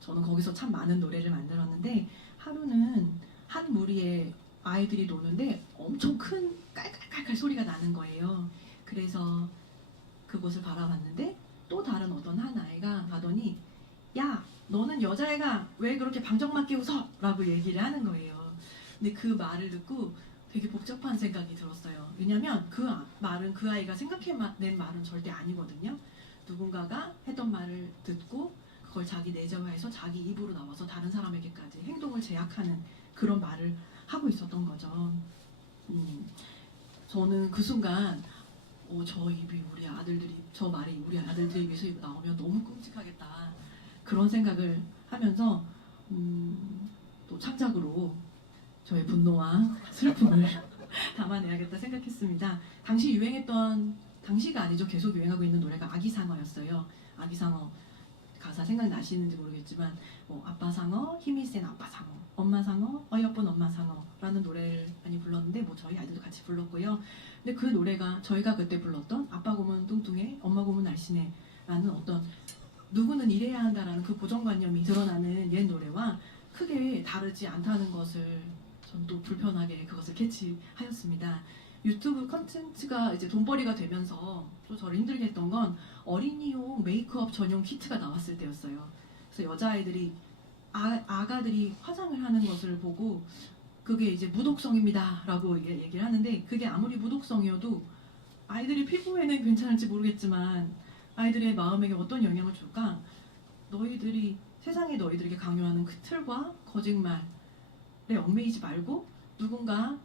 저는 거기서 참 많은 노래를 만들었는데, 하루는 한 무리의 아이들이 노는데 엄청 큰 깔깔깔깔 소리가 나는 거예요. 그래서 그곳을 바라봤는데 또 다른 어떤 한 아이가 가더니, 야, 너는 여자애가 왜 그렇게 방정맞게 웃어? 라고 얘기를 하는 거예요. 근데 그 말을 듣고 되게 복잡한 생각이 들었어요. 왜냐면 그 말은 그 아이가 생각해낸 말은 절대 아니거든요. 누군가가 했던 말을 듣고 그걸 자기 내재화해서 자기 입으로 나와서 다른 사람에게까지 행동을 제약하는 그런 말을 하고 있었던 거죠. 저는 그 순간 저 입이 우리 아들들이, 저 말이 우리 아들들의 입에서 나오면 너무 끔찍하겠다, 그런 생각을 하면서 또 창작으로 저의 분노와 슬픔을 담아내야겠다 생각했습니다. 당시 유행했던, 당시가 아니죠, 계속 유행하고 있는 노래가 아기상어였어요. 아기상어 가사 생각나시는지 모르겠지만 아빠 상어, 힘이 센 아빠 상어, 엄마 상어, 어여쁜 엄마 상어라는 노래를 많이 불렀는데 저희 아이들도 같이 불렀고요. 근데 그 노래가 저희가 그때 불렀던 아빠 곰은 뚱뚱해, 엄마 곰은 날씬해 라는 어떤 누구는 이래야 한다라는 그 고정관념이 드러나는 옛 노래와 크게 다르지 않다는 것을 전 또 불편하게 그것을 캐치하였습니다. 유튜브 컨텐츠가 이제 돈벌이가 되면서 또 저를 힘들게 했던 건 어린이용 메이크업 전용 키트가 나왔을 때였어요. 그래서 여자아이들이 아가들이 화장을 하는 것을 보고 그게 이제 무독성입니다 라고 얘기를 하는데, 그게 아무리 무독성이어도 아이들이 피부에는 괜찮을지 모르겠지만 아이들의 마음에게 어떤 영향을 줄까? 너희들이 세상에 너희들에게 강요하는 그 틀과 거짓말에 얽매이지 말고, 누군가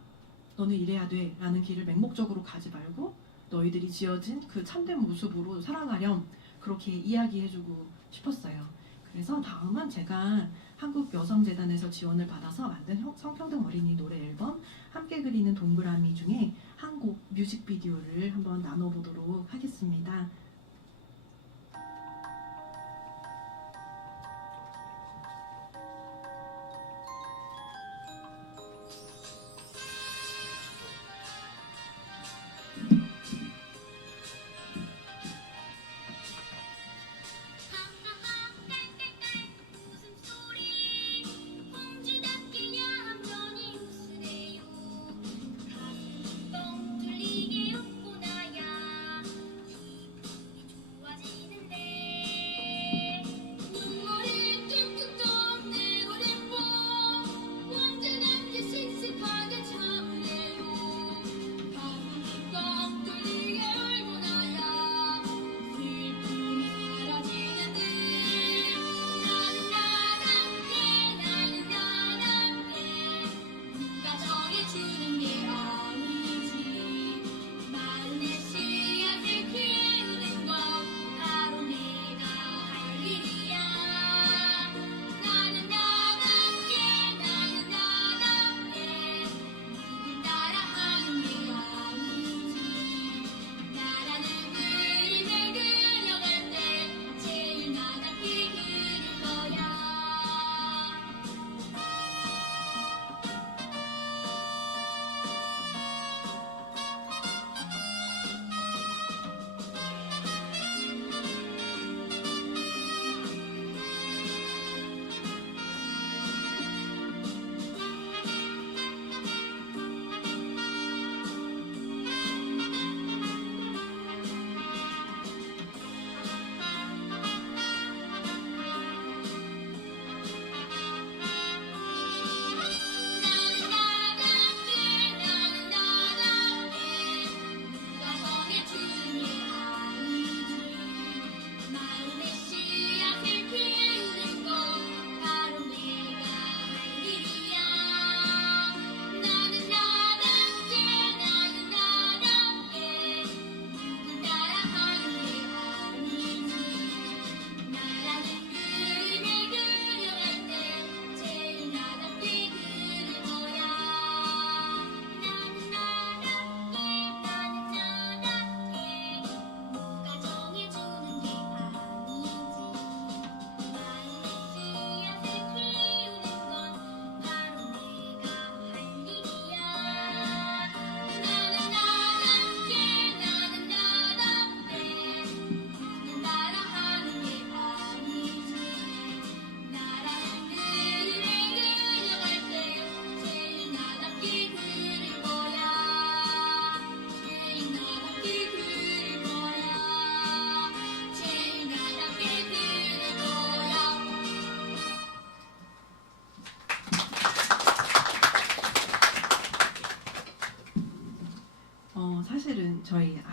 너는 이래야 돼 라는 길을 맹목적으로 가지 말고 너희들이 지어진 그 참된 모습으로 살아가렴, 그렇게 이야기해주고 싶었어요. 그래서 다음은 제가 한국여성재단에서 지원을 받아서 만든 성평등 어린이 노래 앨범 함께 그리는 동그라미 중에 한 곡 뮤직비디오를 한번 나눠보도록 하겠습니다.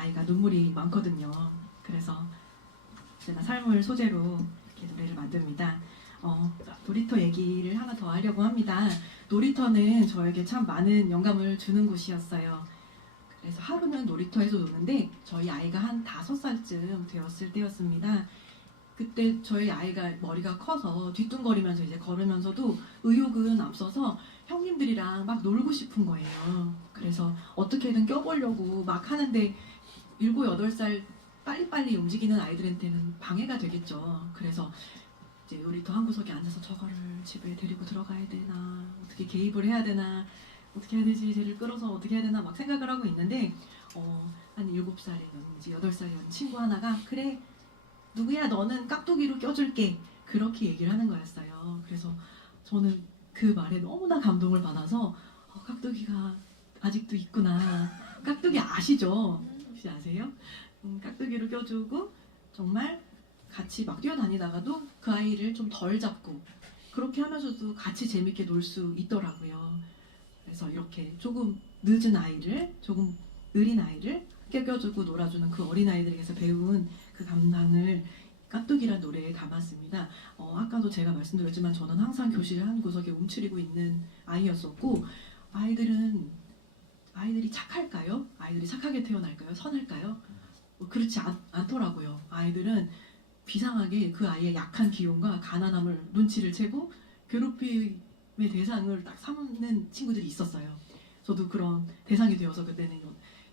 아이가 눈물이 많거든요. 그래서 제가 삶을 소재로 이렇게 노래를 만듭니다. 놀이터 얘기를 하나 더 하려고 합니다. 놀이터는 저에게 참 많은 영감을 주는 곳이었어요. 그래서 하루는 놀이터에서 노는데 저희 아이가 한 5살쯤 되었을 때였습니다. 그때 저희 아이가 머리가 커서 뒤뚱거리면서 이제 걸으면서도 의욕은 앞서서 형님들이랑 막 놀고 싶은 거예요. 그래서 어떻게든 껴보려고 막 하는데 7, 8살 빨리빨리 움직이는 아이들한테는 방해가 되겠죠. 그래서 이제 놀이터 한 구석에 앉아서 저거를 집에 데리고 들어가야 되나, 어떻게 개입을 해야 되나, 어떻게 해야 되지, 쟤를 끌어서 어떻게 해야 되나 막 생각을 하고 있는데 한 7살이었는지 8살이었는 친구 하나가 그래 누구야 너는 깍두기로 껴줄게 그렇게 얘기를 하는 거였어요. 그래서 저는 그 말에 너무나 감동을 받아서 깍두기가 아직도 있구나. 깍두기 아시죠? 혹시 아세요? 깍두기로 껴주고 정말 같이 막 뛰어다니다가도 그 아이를 좀 덜 잡고 그렇게 하면서도 같이 재밌게 놀 수 있더라고요. 그래서 이렇게 조금 늦은 아이를, 조금 느린 아이를 껴주고 놀아주는 그 어린 아이들에게서 배운 그 감상을 깍두기란 노래에 담았습니다. 아까도 제가 말씀드렸지만 저는 항상 교실 한 구석에 움츠리고 있는 아이였었고 아이들이 착할까요? 아이들이 착하게 태어날까요? 선할까요? 그렇지 않더라고요. 아이들은 비상하게 그 아이의 약한 기운과 가난함을 눈치를 채고 괴롭힘의 대상을 딱 삼는 친구들이 있었어요. 저도 그런 대상이 되어서 그때는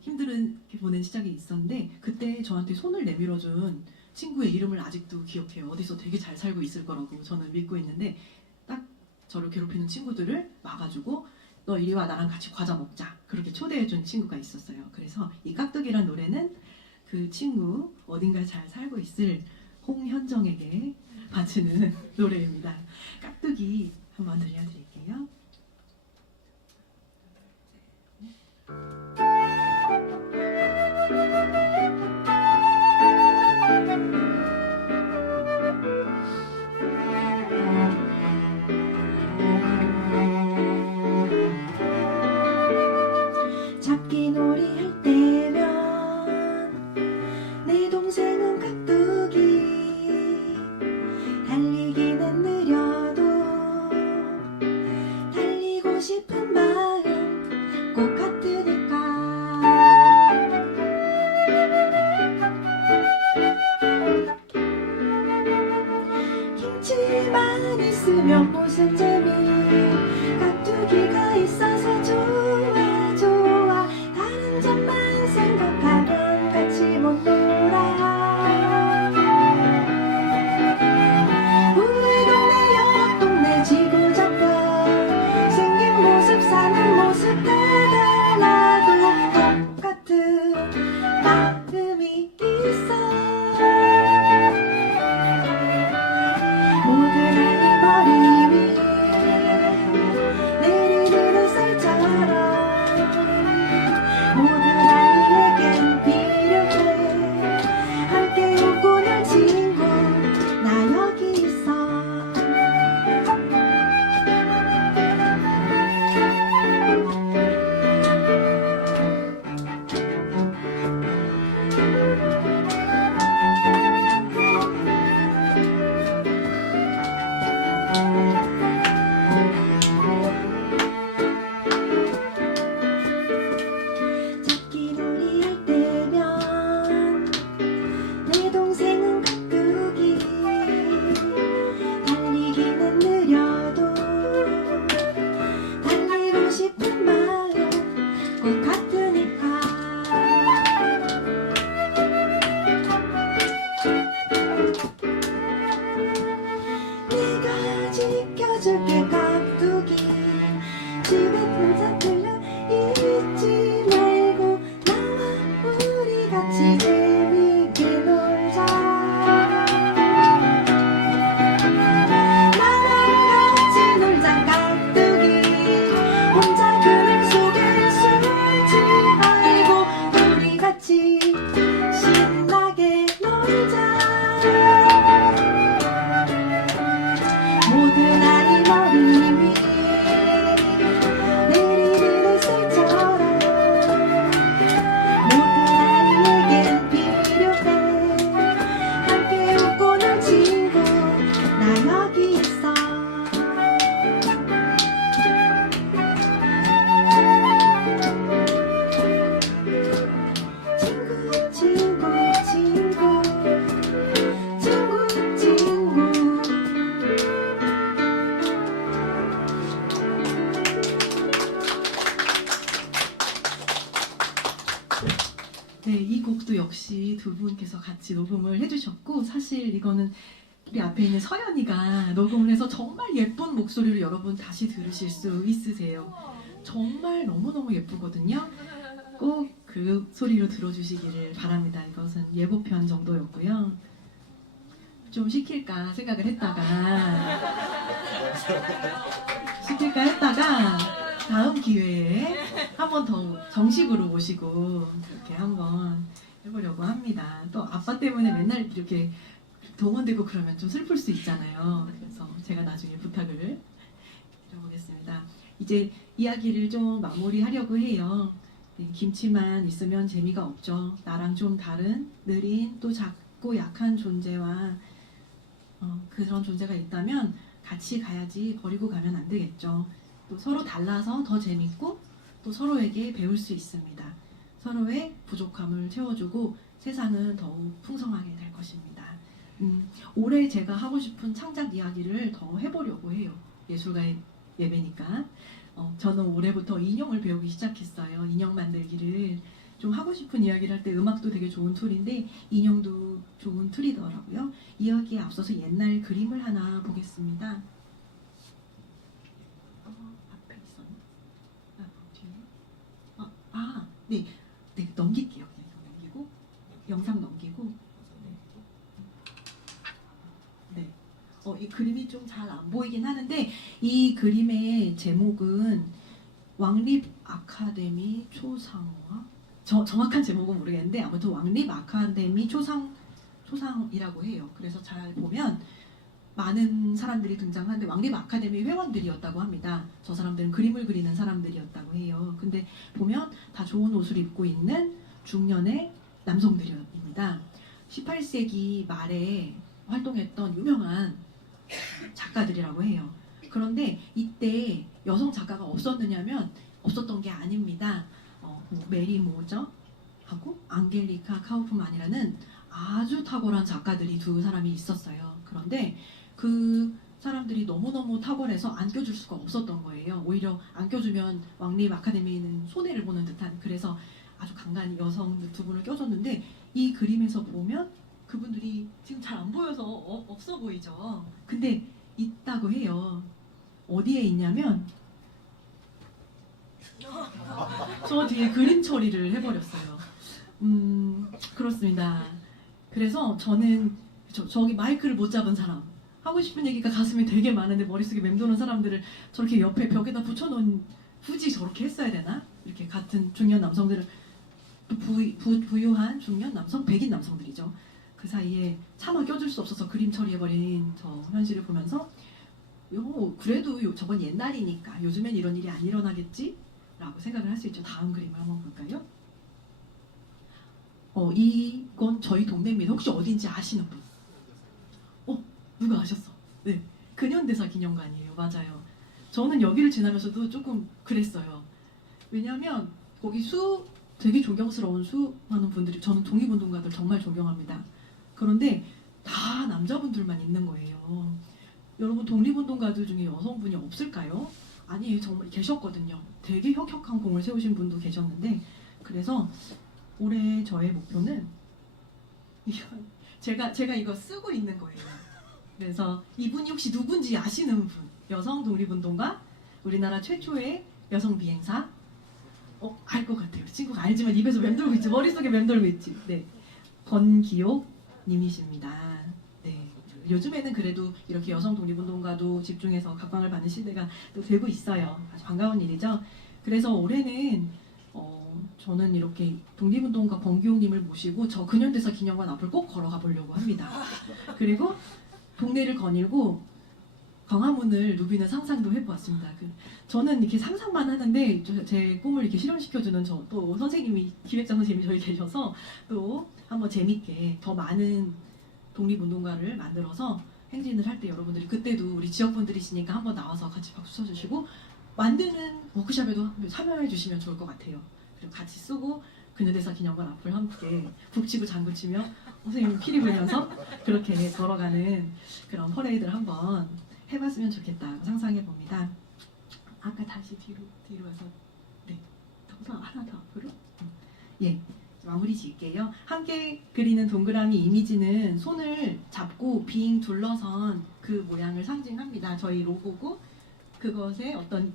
힘든 보낸 시작이 있었는데 그때 저한테 손을 내밀어준 친구의 이름을 아직도 기억해요. 어디서 되게 잘 살고 있을 거라고 저는 믿고 있는데 딱 저를 괴롭히는 친구들을 막아주고 너 이리 와 나랑 같이 과자 먹자 그렇게 초대해준 친구가 있었어요. 그래서 이 깍두기란 노래는 그 친구 어딘가 잘 살고 있을 홍현정에게 바치는 노래입니다. 깍두기 한번 들려드릴게요. 잡기 놀이 할 때면 내 동생은 깍두기 달리기는 느려도 달리고 싶은 마음 꼭 같으니까 힘줄만 있으면 무슨 재미 깍두기가 있어서 좋아 좋아 다른 점만 생각하면 같이 못 놀아 우리 동네 옆 동네 지구적별 생긴 모습 사는 모습 다 달라도 똑같은 마음이 있어 모든 아이 머리 위 내리는 햇살처럼 모든 아이에겐 필요해 함께 웃고 놀 친구 나 여기 있어 잡기 놀이 할 때면 내 동생은 깍두기 달리기는 느려도 달리고 싶은 마음 꼭 같으니까 내가 지켜줄게 깍두기 집에 혼자 들려 있지 말고 나와 우리 같이 재밌게 놀자 나랑 같이 놀자 깍두기 혼자 그늘 속에 숨지 말고 우리 같이 신나게 놀자 모든 아이 머리 같이 두 분께서 같이 녹음을 해주셨고 사실 이거는 우리 앞에 있는 서연이가 녹음을 해서 정말 예쁜 목소리로 여러분 다시 들으실 수 있으세요. 정말 너무너무 예쁘거든요. 꼭 그 소리로 들어주시기를 바랍니다. 이것은 예고편 정도였고요. 좀 시킬까 생각을 했다가 다음 기회에 한 번 더 정식으로 모시고 그렇게 한번 해보려고 합니다. 또 아빠 때문에 맨날 이렇게 동원되고 그러면 좀 슬플 수 있잖아요. 그래서 제가 나중에 부탁을 드려보겠습니다. 이제 이야기를 좀 마무리하려고 해요. 김치만 있으면 재미가 없죠. 나랑 좀 다른 느린 또 작고 약한 존재와 그런 존재가 있다면 같이 가야지 버리고 가면 안 되겠죠. 또 서로 달라서 더 재밌고 또 서로에게 배울 수 있습니다. 서로의 부족함을 채워주고 세상은 더욱 풍성하게 될 것입니다. 올해 제가 하고 싶은 창작 이야기를 더 해보려고 해요. 예술가의 예배니까. 저는 올해부터 인형을 배우기 시작했어요. 인형 만들기를 좀 하고 싶은 이야기를 할 때 음악도 되게 좋은 툴인데 인형도 좋은 툴이더라고요. 이야기에 앞서서 옛날 그림을 하나 보겠습니다. 앞에 있었나? 뒤에? 네, 넘길게요. 그냥 이거 넘기고 영상 넘기고. 네. 이 그림이 좀 잘 안 보이긴 하는데 이 그림의 제목은 왕립 아카데미 초상화? 정확한 제목은 모르겠는데 아무튼 왕립 아카데미 초상이라고 해요. 그래서 잘 보면 많은 사람들이 등장하는데 왕립 아카데미 회원들이었다고 합니다. 저 사람들은 그림을 그리는 사람들이었다고 해요. 근데 보면 다 좋은 옷을 입고 있는 중년의 남성들입니다. 18세기 말에 활동했던 유명한 작가들이라고 해요. 그런데 이때 여성 작가가 없었느냐면 없었던 게 아닙니다. 메리 모저하고 앙겔리카 카우프만이라는 아주 탁월한 작가들이 두 사람이 있었어요. 그런데 그 사람들이 너무너무 탁월해서 안 껴줄 수가 없었던 거예요. 오히려 안 껴주면 왕립 아카데미는 손해를 보는 듯한, 그래서 아주 강간 여성 두 분을 껴줬는데 이 그림에서 보면 그분들이 지금 잘 안 보여서 없어 보이죠. 근데 있다고 해요. 어디에 있냐면 저 뒤에 그림 처리를 해버렸어요. 그렇습니다. 그래서 저는 저기 마이크를 못 잡은 사람, 하고 싶은 얘기가 가슴에 되게 많은데 머릿속에 맴도는 사람들을 저렇게 옆에 벽에다 붙여놓은, 굳이 저렇게 했어야 되나? 이렇게 같은 중년 남성들을 부유한 중년 남성, 백인 남성들이죠. 그 사이에 차마 껴줄 수 없어서 그림 처리해버린 저 현실을 보면서 그래도 저건 옛날이니까 요즘엔 이런 일이 안 일어나겠지? 라고 생각을 할 수 있죠. 다음 그림을 한번 볼까요? 이건 저희 동네입니다. 혹시 어딘지 아시는 분? 누가 아셨어? 네, 근현대사 기념관이에요. 맞아요. 저는 여기를 지나면서도 조금 그랬어요. 왜냐하면 거기 되게 존경스러운 수많은 분들이, 저는 독립운동가들 정말 존경합니다. 그런데 다 남자분들만 있는 거예요. 여러분, 독립운동가들 중에 여성분이 없을까요? 아니에요. 정말 계셨거든요. 되게 혁혁한 공을 세우신 분도 계셨는데, 그래서 올해 저의 목표는 제가 이거 쓰고 있는 거예요. 그래서 이분이 혹시 누군지 아시는 분? 여성 독립운동가? 우리나라 최초의 여성 비행사? 알 것 같아요. 친구가 알지만 입에서 맴돌고 있지, 머릿속에 맴돌고 있지. 네, 권기옥 님이십니다. 네, 요즘에는 그래도 이렇게 여성 독립운동가도 집중해서 각광을 받는 시대가 또 되고 있어요. 아주 반가운 일이죠. 그래서 올해는 저는 이렇게 독립운동가 권기옥님을 모시고 저 근현대사 기념관 앞을 꼭 걸어가 보려고 합니다. 그리고 동네를 거닐고 광화문을 누비는 상상도 해보았습니다. 저는 이렇게 상상만 하는데 제 꿈을 이렇게 실현시켜주는 또 선생님이, 기획자 선생님이 저희 계셔서 또 한번 재밌게 더 많은 독립운동가를 만들어서 행진을 할 때 여러분들이 그때도 우리 지역분들이시니까 한번 나와서 같이 박수 쳐주시고 만드는 워크숍에도 참여해 주시면 좋을 것 같아요. 그리고 같이 쓰고 근현대사 기념관 앞을 함께 북치고 장구치며 선생님 피리 불면서 그렇게 걸어가는 그런 퍼레이드를 한번 해봤으면 좋겠다고 상상해 봅니다. 아까 다시 뒤로 와서, 네, 하나 더 앞으로. 예, 마무리 지을게요. 함께 그리는 동그라미 이미지는 손을 잡고 빙 둘러선 그 모양을 상징합니다. 저희 로고고 그것의 어떤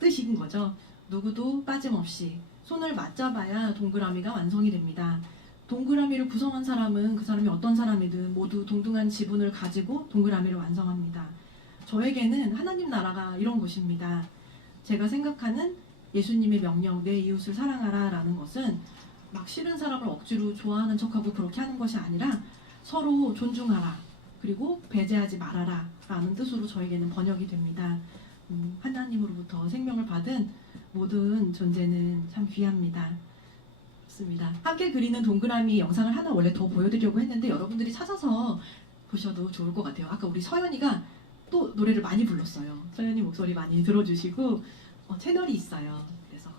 뜻인 거죠. 누구도 빠짐없이 손을 맞잡아야 동그라미가 완성이 됩니다. 동그라미를 구성한 사람은 그 사람이 어떤 사람이든 모두 동등한 지분을 가지고 동그라미를 완성합니다. 저에게는 하나님 나라가 이런 곳입니다. 제가 생각하는 예수님의 명령 내 이웃을 사랑하라 라는 것은 막 싫은 사람을 억지로 좋아하는 척하고 그렇게 하는 것이 아니라 서로 존중하라 그리고 배제하지 말아라 라는 뜻으로 저에게는 번역이 됩니다. 하나님으로부터 생명을 받은 모든 존재는 참 귀합니다. 좋습니다. 함께 그리는 동그라미 영상을 하나 원래 더 보여드리려고 했는데 여러분들이 찾아서 보셔도 좋을 것 같아요. 아까 우리 서연이가 또 노래를 많이 불렀어요. 서연이 목소리 많이 들어주시고 채널이 있어요. 그래서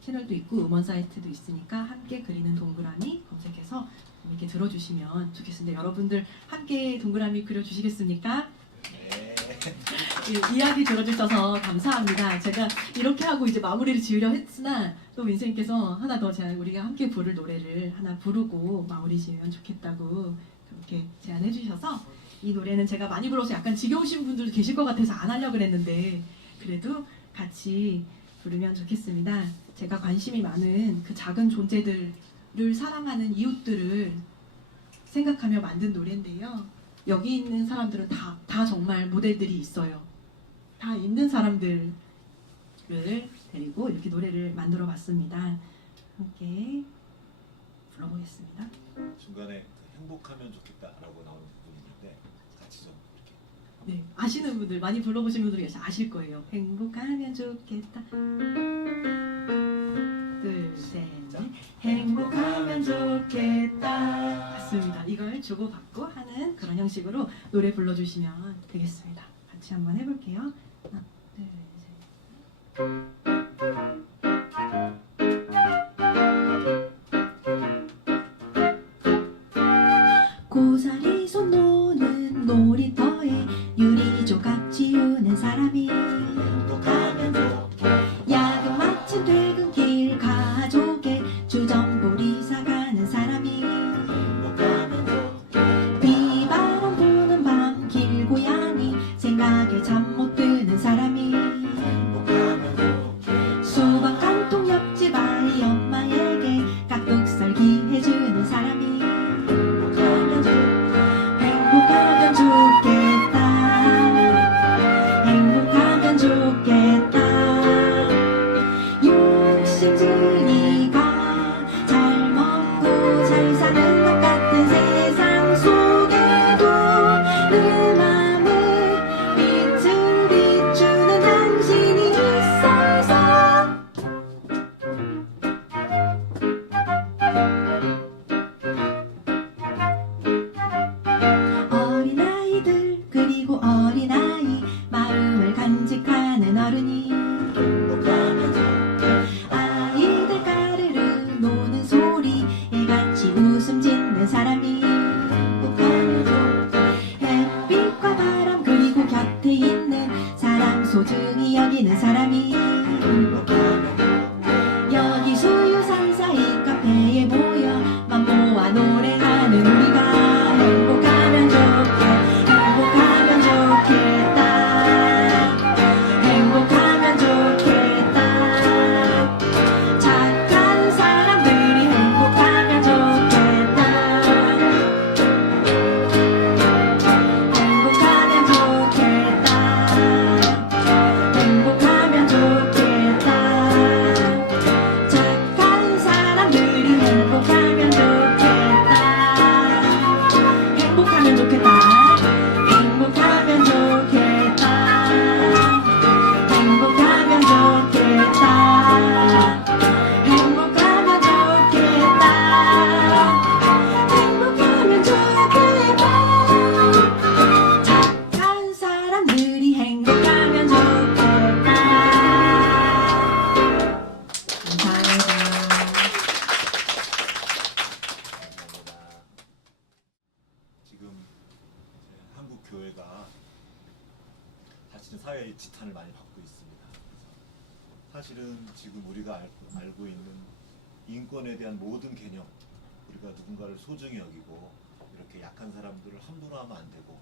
채널도 있고 음원 사이트도 있으니까 함께 그리는 동그라미 검색해서 이렇게 들어주시면 좋겠습니다. 여러분들 함께 동그라미 그려주시겠습니까? 네. 예, 이야기 들어주셔서 감사합니다. 제가 이렇게 하고 이제 마무리를 지으려 했으나 또 민생님께서 하나 더 우리가 함께 부를 노래를 하나 부르고 마무리 지으면 좋겠다고 그렇게 제안해 주셔서 이 노래는 제가 많이 불러서 약간 지겨우신 분들도 계실 것 같아서 안 하려고 그랬는데 그래도 같이 부르면 좋겠습니다. 제가 관심이 많은 그 작은 존재들을 사랑하는 이웃들을 생각하며 만든 노래인데요. 여기 있는 사람들은 다 정말 모델들이 있어요. 다 있는 사람들을 데리고 이렇게 노래를 만들어 봤습니다. 함께 불러보겠습니다. 중간에 행복하면 좋겠다라고 나오는 부분이 있는데 같이 좀 이렇게 네, 아시는 분들 많이 불러보신 분들이 아실 거예요. 행복하면 좋겠다. 둘, 셋, 넷. 행복하면 좋겠다. 맞습니다. 이걸 주고받고 하는 그런 형식으로 노래 불러주시면 되겠습니다. 같이 한번 해볼게요. 하나, 둘, 셋. 고사리 손 노는 놀이터에 유리조각 지우는 사람이 행복하면 좋겠다. 야근 마친 퇴근길 가족의 주전부리 사가는 사람이 행복하면 좋겠다. 비바람 부는 밤 길고양이 생각에 잠 못 드는 사람이 행복하면 좋겠다. 수박 깡통 옆집 아이 엄마에게 깍둑썰기 해주는 사람이 행복하면 좋겠다. 행복하면 좋겠다. 욕심쟁이가 잘 먹고 잘 사는 것 같은 세상 속에도 내 맘에 빛을 비추는 당신이 있어서 어린아이들 그리고 어린아이 마음을 간직하는 어른이 행복하면 좋겠다. 아이들 까르르 노는 소리에 같이 웃음 짓는 사람이 행복하면 좋겠다. 햇빛과 바람 그리고 곁에 있는 사람 소중히 여기는 사람이 행복하면 좋겠다. 여기 수유산 사이 카페에 모여 맘 모아 노래하는 우리가 행복하면 행복하면 좋겠다. 행복하면 좋겠다. 착한 사람들이 행복하면 좋겠다. 행복하면 좋겠다. 행복하면 좋겠다. 착한 사람들이 행복하면 좋겠다. 행복하면 좋겠다. 행복하면 좋겠다. 행복하면 좋겠다. 행복하면 좋겠다. 행복하면 좋겠다. 착한 사람들이 행복하면 좋겠다. 감사합니다. 지금 이제 한국 교회가 사실은 사회의 지탄을 많이 받고 있습니다. 그래서 사실은 지금 우리가 알고 있는 인권에 대한 모든 개념, 우리가 누군가를 소중히 여기고 이렇게 약한 사람들을 함부로 하면 안 되고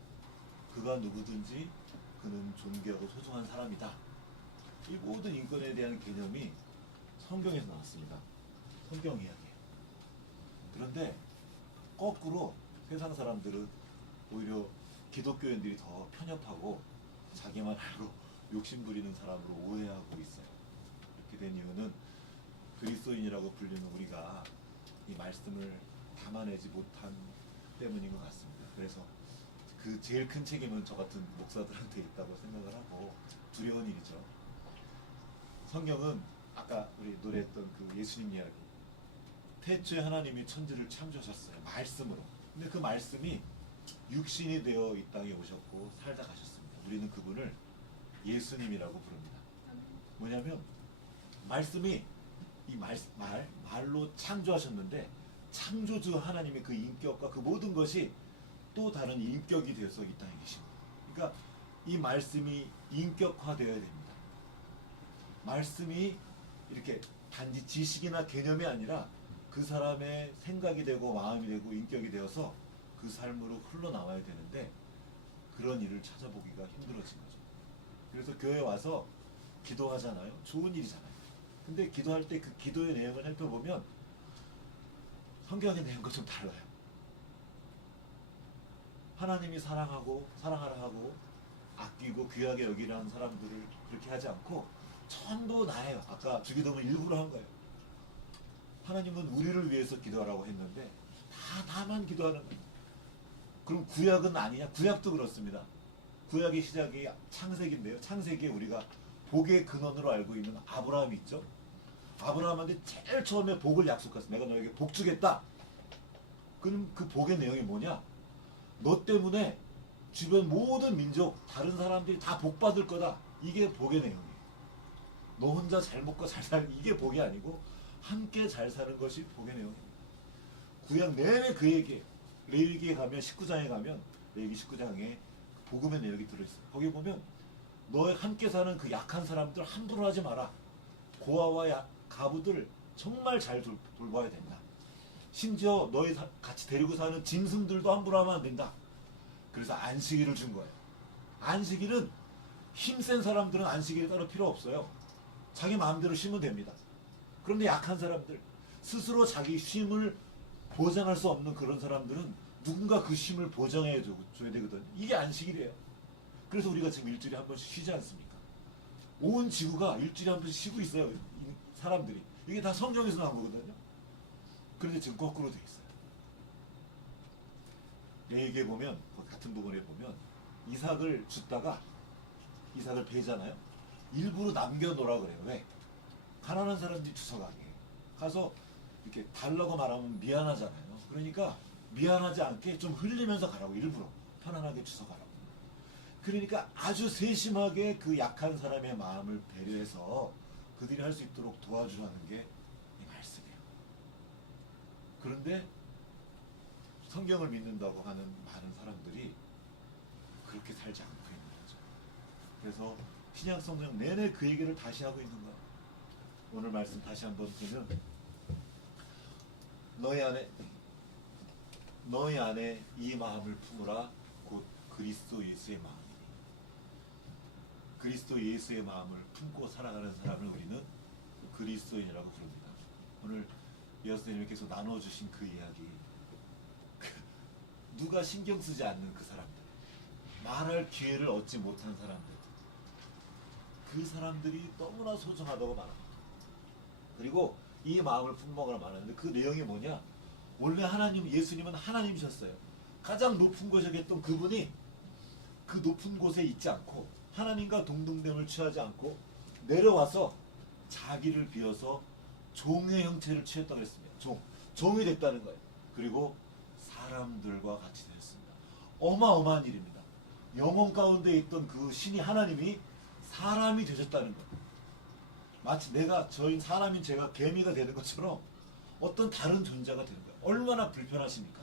그가 누구든지 그는 존귀하고 소중한 사람이다. 이 모든 인권에 대한 개념이 성경에서 나왔습니다. 성경 이야기예요. 그런데 거꾸로 세상 사람들은 오히려 기독교인들이 더 편협하고 자기만 알고 욕심 부리는 사람으로 오해하고 있어요. 이렇게 된 이유는 그리스도인이라고 불리는 우리가 이 말씀을 담아내지 못한 때문인 것 같습니다. 그래서 그 제일 큰 책임은 저 같은 목사들한테 있다고 생각을 하고 두려운 일이죠. 성경은 아까 우리 노래했던 그 예수님 이야기, 태초에 하나님이 천지를 창조하셨어요. 말씀으로. 근데 그 말씀이 육신이 되어 이 땅에 오셨고 살다 가셨습니다. 우리는 그분을 예수님이라고 부릅니다. 뭐냐면 말씀이 이 말로 창조하셨는데 창조주 하나님의 그 인격과 그 모든 것이 또 다른 인격이 되어서 이 땅에 계십니다. 그러니까 이 말씀이 인격화되어야 됩니다. 말씀이 이렇게 단지 지식이나 개념이 아니라 그 사람의 생각이 되고 마음이 되고 인격이 되어서 그 삶으로 흘러나와야 되는데 그런 일을 찾아보기가 힘들어진 거죠. 그래서 교회에 와서 기도하잖아요. 좋은 일이잖아요. 근데 기도할 때 그 기도의 내용을 살펴보면 성경의 내용과 좀 달라요. 하나님이 사랑하고 사랑하라 하고 아끼고 귀하게 여기라는 사람들을 그렇게 하지 않고 전부 나예요. 아까 주기도문 일부러 한 거예요. 하나님은 우리를 위해서 기도하라고 했는데 나만 기도하는 거예요. 그럼 구약은 아니냐? 구약도 그렇습니다. 구약의 시작이 창세기인데요. 창세기에 우리가 복의 근원으로 알고 있는 아브라함이 있죠. 아브라함한테 제일 처음에 복을 약속했어. 내가 너에게 복 주겠다. 그럼 그 복의 내용이 뭐냐? 너 때문에 주변 모든 민족, 다른 사람들이 다 복 받을 거다. 이게 복의 내용이에요. 너 혼자 잘 먹고 잘 사는 이게 복이 아니고 함께 잘 사는 것이 복의 내용입니다. 구약 내내 그 얘기예요. 레위기에 가면 19장에 가면 레위기 19장에 복음의 내용이 들어있어요. 거기 보면 너의 함께 사는 그 약한 사람들 함부로 하지 마라. 고아와 가부들 정말 잘 돌봐야 된다. 심지어 너희 같이 데리고 사는 짐승들도 함부로 하면 안 된다. 그래서 안식일을 준 거예요. 안식일은 힘센 사람들은 안식일이 따로 필요 없어요. 자기 마음대로 쉬면 됩니다. 그런데 약한 사람들, 스스로 자기 쉼을 보장할 수 없는 그런 사람들은 누군가 그 쉼을 보장해 줘야 되거든요. 이게 안식일이에요. 그래서 우리가 지금 일주일에 한 번씩 쉬지 않습니까? 온 지구가 일주일에 한 번씩 쉬고 있어요. 사람들이. 이게 다 성경에서 나온 거거든요. 그런데 지금 거꾸로 돼 있어요. 레위기에 보면 같은 부분에 보면 이삭을 줬다가 이삭을 베잖아요. 일부러 남겨놓으라 그래요. 왜? 가난한 사람들이 주워가게. 가서 이렇게 달라고 말하면 미안하잖아요. 그러니까 미안하지 않게 좀 흘리면서 가라고 일부러 편안하게 주워가라고. 그러니까 아주 세심하게 그 약한 사람의 마음을 배려해서 그들이 할 수 있도록 도와주라는 게 이 말씀이에요. 그런데 성경을 믿는다고 하는 많은 사람들이 그렇게 살지 않고 있는 거죠. 그래서 신약 성경 내내 그 얘기를 다시 하고 있는 거예요. 오늘 말씀 다시 한번 보면 너희 안에 이 마음을 품으라 곧 그리스도 예수의 마음이니. 그리스도 예수의 마음을 품고 살아가는 사람을 우리는 그리스도인이라고 부릅니다. 오늘 예수님께서 나눠주신 그 이야기, 누가 신경 쓰지 않는 그 사람들, 말할 기회를 얻지 못한 사람들, 그 사람들이 너무나 소중하다고 말합니다. 그리고 이 마음을 품먹으라 말하는데 그 내용이 뭐냐? 원래 예수님은 하나님이셨어요. 가장 높은 곳에 계셨던 그분이 그 높은 곳에 있지 않고 하나님과 동등됨을 취하지 않고 내려와서 자기를 비워서 종의 형체를 취했다고 했습니다. 종이 됐다는 거예요. 그리고 사람들과 같이 되었습니다. 어마어마한 일입니다. 영혼 가운데 있던 그 신이 하나님이 사람이 되셨다는 거예요. 마치 사람인 제가 개미가 되는 것처럼 어떤 다른 존재가 되는 거예요. 얼마나 불편하십니까?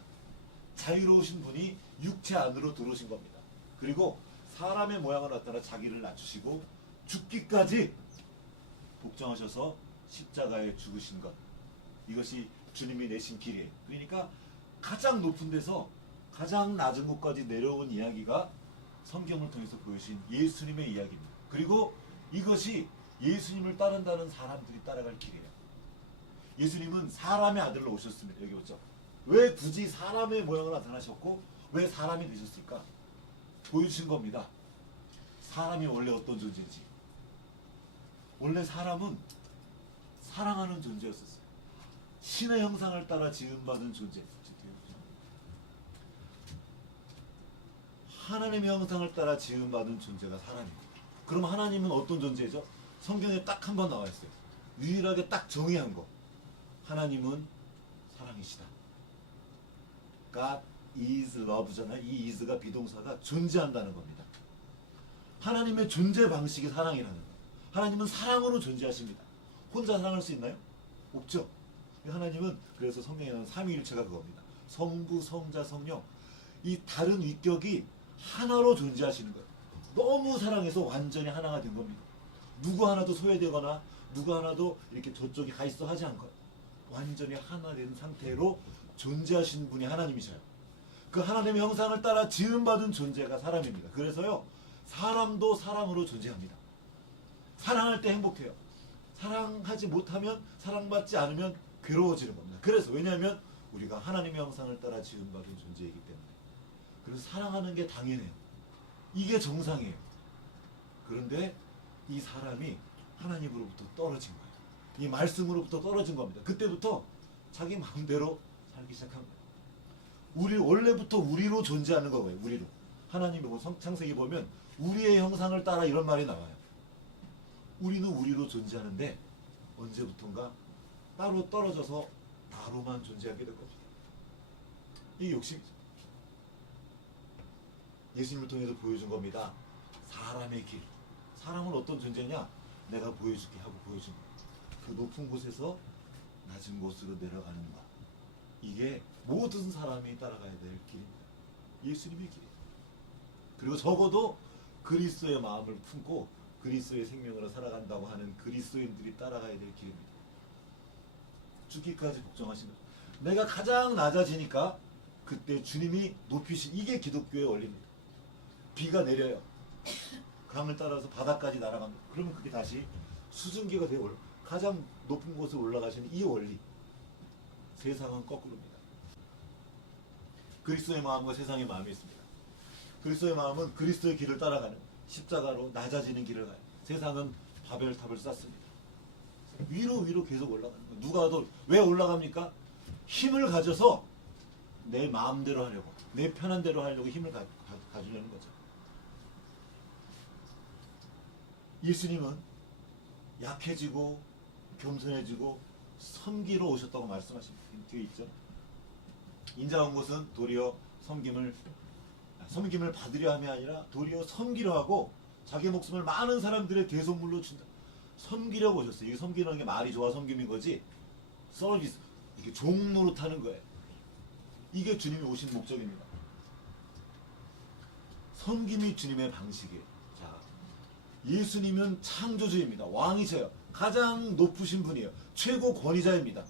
자유로우신 분이 육체 안으로 들어오신 겁니다. 그리고 사람의 모양을 나타나 자기를 낮추시고 죽기까지 복종하셔서 십자가에 죽으신 것. 이것이 주님이 내신 길이에요. 그러니까 가장 높은 데서 가장 낮은 곳까지 내려온 이야기가 성경을 통해서 보여주신 예수님의 이야기입니다. 그리고 이것이 예수님을 따른다는 사람들이 따라갈 길이에요. 예수님은 사람의 아들로 오셨습니다. 여기 보죠. 왜 굳이 사람의 모양으로 나타나셨고 왜 사람이 되셨을까? 보여주신 겁니다. 사람이 원래 어떤 존재인지. 원래 사람은 사랑하는 존재였었어요. 신의 형상을 따라 지음받은 존재. 하나님의 형상을 따라 지음받은 존재가 사람입니다. 그럼 하나님은 어떤 존재죠? 성경에 딱 한 번 나와 있어요. 유일하게 딱 정의한 거. 하나님은 사랑이시다. God is love잖아요. 이 is가 비동사가 존재한다는 겁니다. 하나님의 존재 방식이 사랑이라는 거예요. 하나님은 사랑으로 존재하십니다. 혼자 사랑할 수 있나요? 없죠. 하나님은 그래서 성경에 나오는 삼위일체가 그겁니다. 성부, 성자, 성령. 이 다른 위격이 하나로 존재하시는 거예요. 너무 사랑해서 완전히 하나가 된 겁니다. 누구 하나도 소외되거나 누구 하나도 이렇게 저쪽에 가 있어 하지 않고 완전히 하나 된 상태로 존재하신 분이 하나님이셔요. 그 하나님의 형상을 따라 지음받은 존재가 사람입니다. 그래서요, 사람도 사랑으로 존재합니다. 사랑할 때 행복해요. 사랑하지 못하면, 사랑받지 않으면 괴로워지는 겁니다. 그래서 왜냐하면 우리가 하나님의 형상을 따라 지음받은 존재이기 때문에. 그래서 사랑하는 게 당연해요. 이게 정상이에요. 그런데 이 사람이 하나님으로부터 떨어진 거예요. 이 말씀으로부터 떨어진 겁니다. 그때부터 자기 마음대로 살기 시작한 거예요. 우리 원래부터 우리로 존재하는 거예요. 우리로. 하나님이 창세기 보면 우리의 형상을 따라 이런 말이 나와요. 우리는 우리로 존재하는데 언제부턴가 따로 떨어져서 나로만 존재하게 된 겁니다. 이게 욕심이죠. 예수님을 통해서 보여준 겁니다. 사람의 길. 사람은 어떤 존재냐? 내가 보여줄게 하고 보여준 거예요. 그 높은 곳에서 낮은 곳으로 내려가는 것. 이게 모든 사람이 따라가야 될 길입니다. 예수님의 길이에요. 그리고 적어도 그리스도의 마음을 품고 그리스도의 생명으로 살아간다고 하는 그리스도인들이 따라가야 될 길입니다. 죽기까지 복종하시는 거예요. 내가 가장 낮아지니까 그때 주님이 높이신, 이게 기독교의 원리입니다. 비가 내려요. 강을 따라서 바다까지 날아갑니다. 그러면 그게 다시 수증기가 되어 가장 높은 곳에 올라가시는 이 원리. 세상은 거꾸로입니다. 그리스도의 마음과 세상의 마음이 있습니다. 그리스도의 마음은 그리스도의 길을 따라가는, 십자가로 낮아지는 길을 가요. 세상은 바벨탑을 쌓습니다. 위로 계속 올라가는 거예요. 누가 더 왜 올라갑니까? 힘을 가져서 내 마음대로 하려고, 내 편한 대로 하려고 힘을 가지려는 거죠. 예수님은 약해지고 겸손해지고 섬기러 오셨다고 말씀하십니다. 뒤에 있죠. 인자 온 것은 도리어 섬김을 받으려 함이 아니라 도리어 섬기려 하고 자기 목숨을 많은 사람들의 대속물로 준다. 섬기려고 오셨어요. 이 섬기는 게 말이 좋아 섬김인 거지. 서비스, 이렇게 종 노릇하는 거예요. 이게 주님이 오신 목적입니다. 섬김이 주님의 방식이에요. 자, 예수님은 창조주입니다. 왕이세요. 가장 높으신 분이에요. 최고 권위자입니다.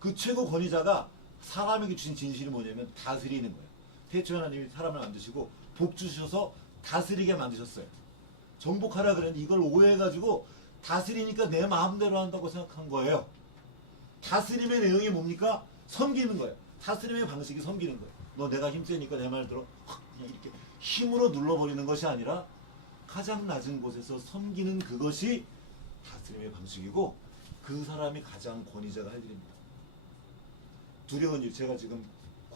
그 최고 권위자가 사람에게 주신 진실이 뭐냐면 다스리는 거예요. 태초에 하나님이 사람을 만드시고 복 주셔서 다스리게 만드셨어요. 정복하라 그랬는데 이걸 오해해가지고 다스리니까 내 마음대로 한다고 생각한 거예요. 다스림의 내용이 뭡니까? 섬기는 거예요. 다스림의 방식이 섬기는 거예요. 너 내가 힘세니까 내 말 들어. 그냥 이렇게 힘으로 눌러버리는 것이 아니라 가장 낮은 곳에서 섬기는 그것이 다스림의 방식이고 그 사람이 가장 권위자가 할 일입니다. 두려운 일, 제가 지금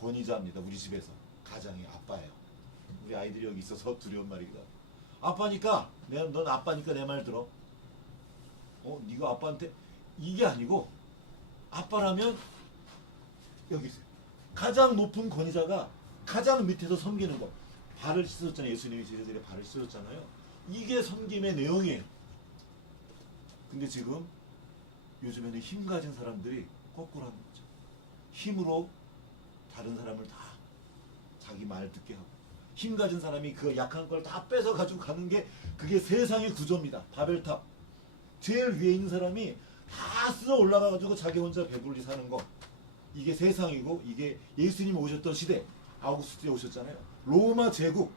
권위자입니다. 우리 집에서. 가장이 아빠예요. 우리 아이들이 여기 있어서 두려운 말이기도 하고. 아빠니까, 넌 아빠니까 내 말 들어. 네가 아빠한테, 이게 아니고 아빠라면 여기 있어요. 가장 높은 권위자가 가장 밑에서 섬기는 것. 발을 씻었잖아요. 예수님이 제자들의 발을 씻었잖아요. 이게 섬김의 내용이에요. 근데 지금 요즘에는 힘 가진 사람들이 거꾸로 하는 거죠. 힘으로 다른 사람을 다 자기 말 듣게 하고, 힘 가진 사람이 그 약한 걸 다 뺏어 가지고 가는 게 그게 세상의 구조입니다. 바벨탑. 제일 위에 있는 사람이 다 쓸어 올라가가지고 자기 혼자 배불리 사는 거, 이게 세상이고, 이게 예수님이 오셨던 시대, 아우구스트에 오셨잖아요. 로마 제국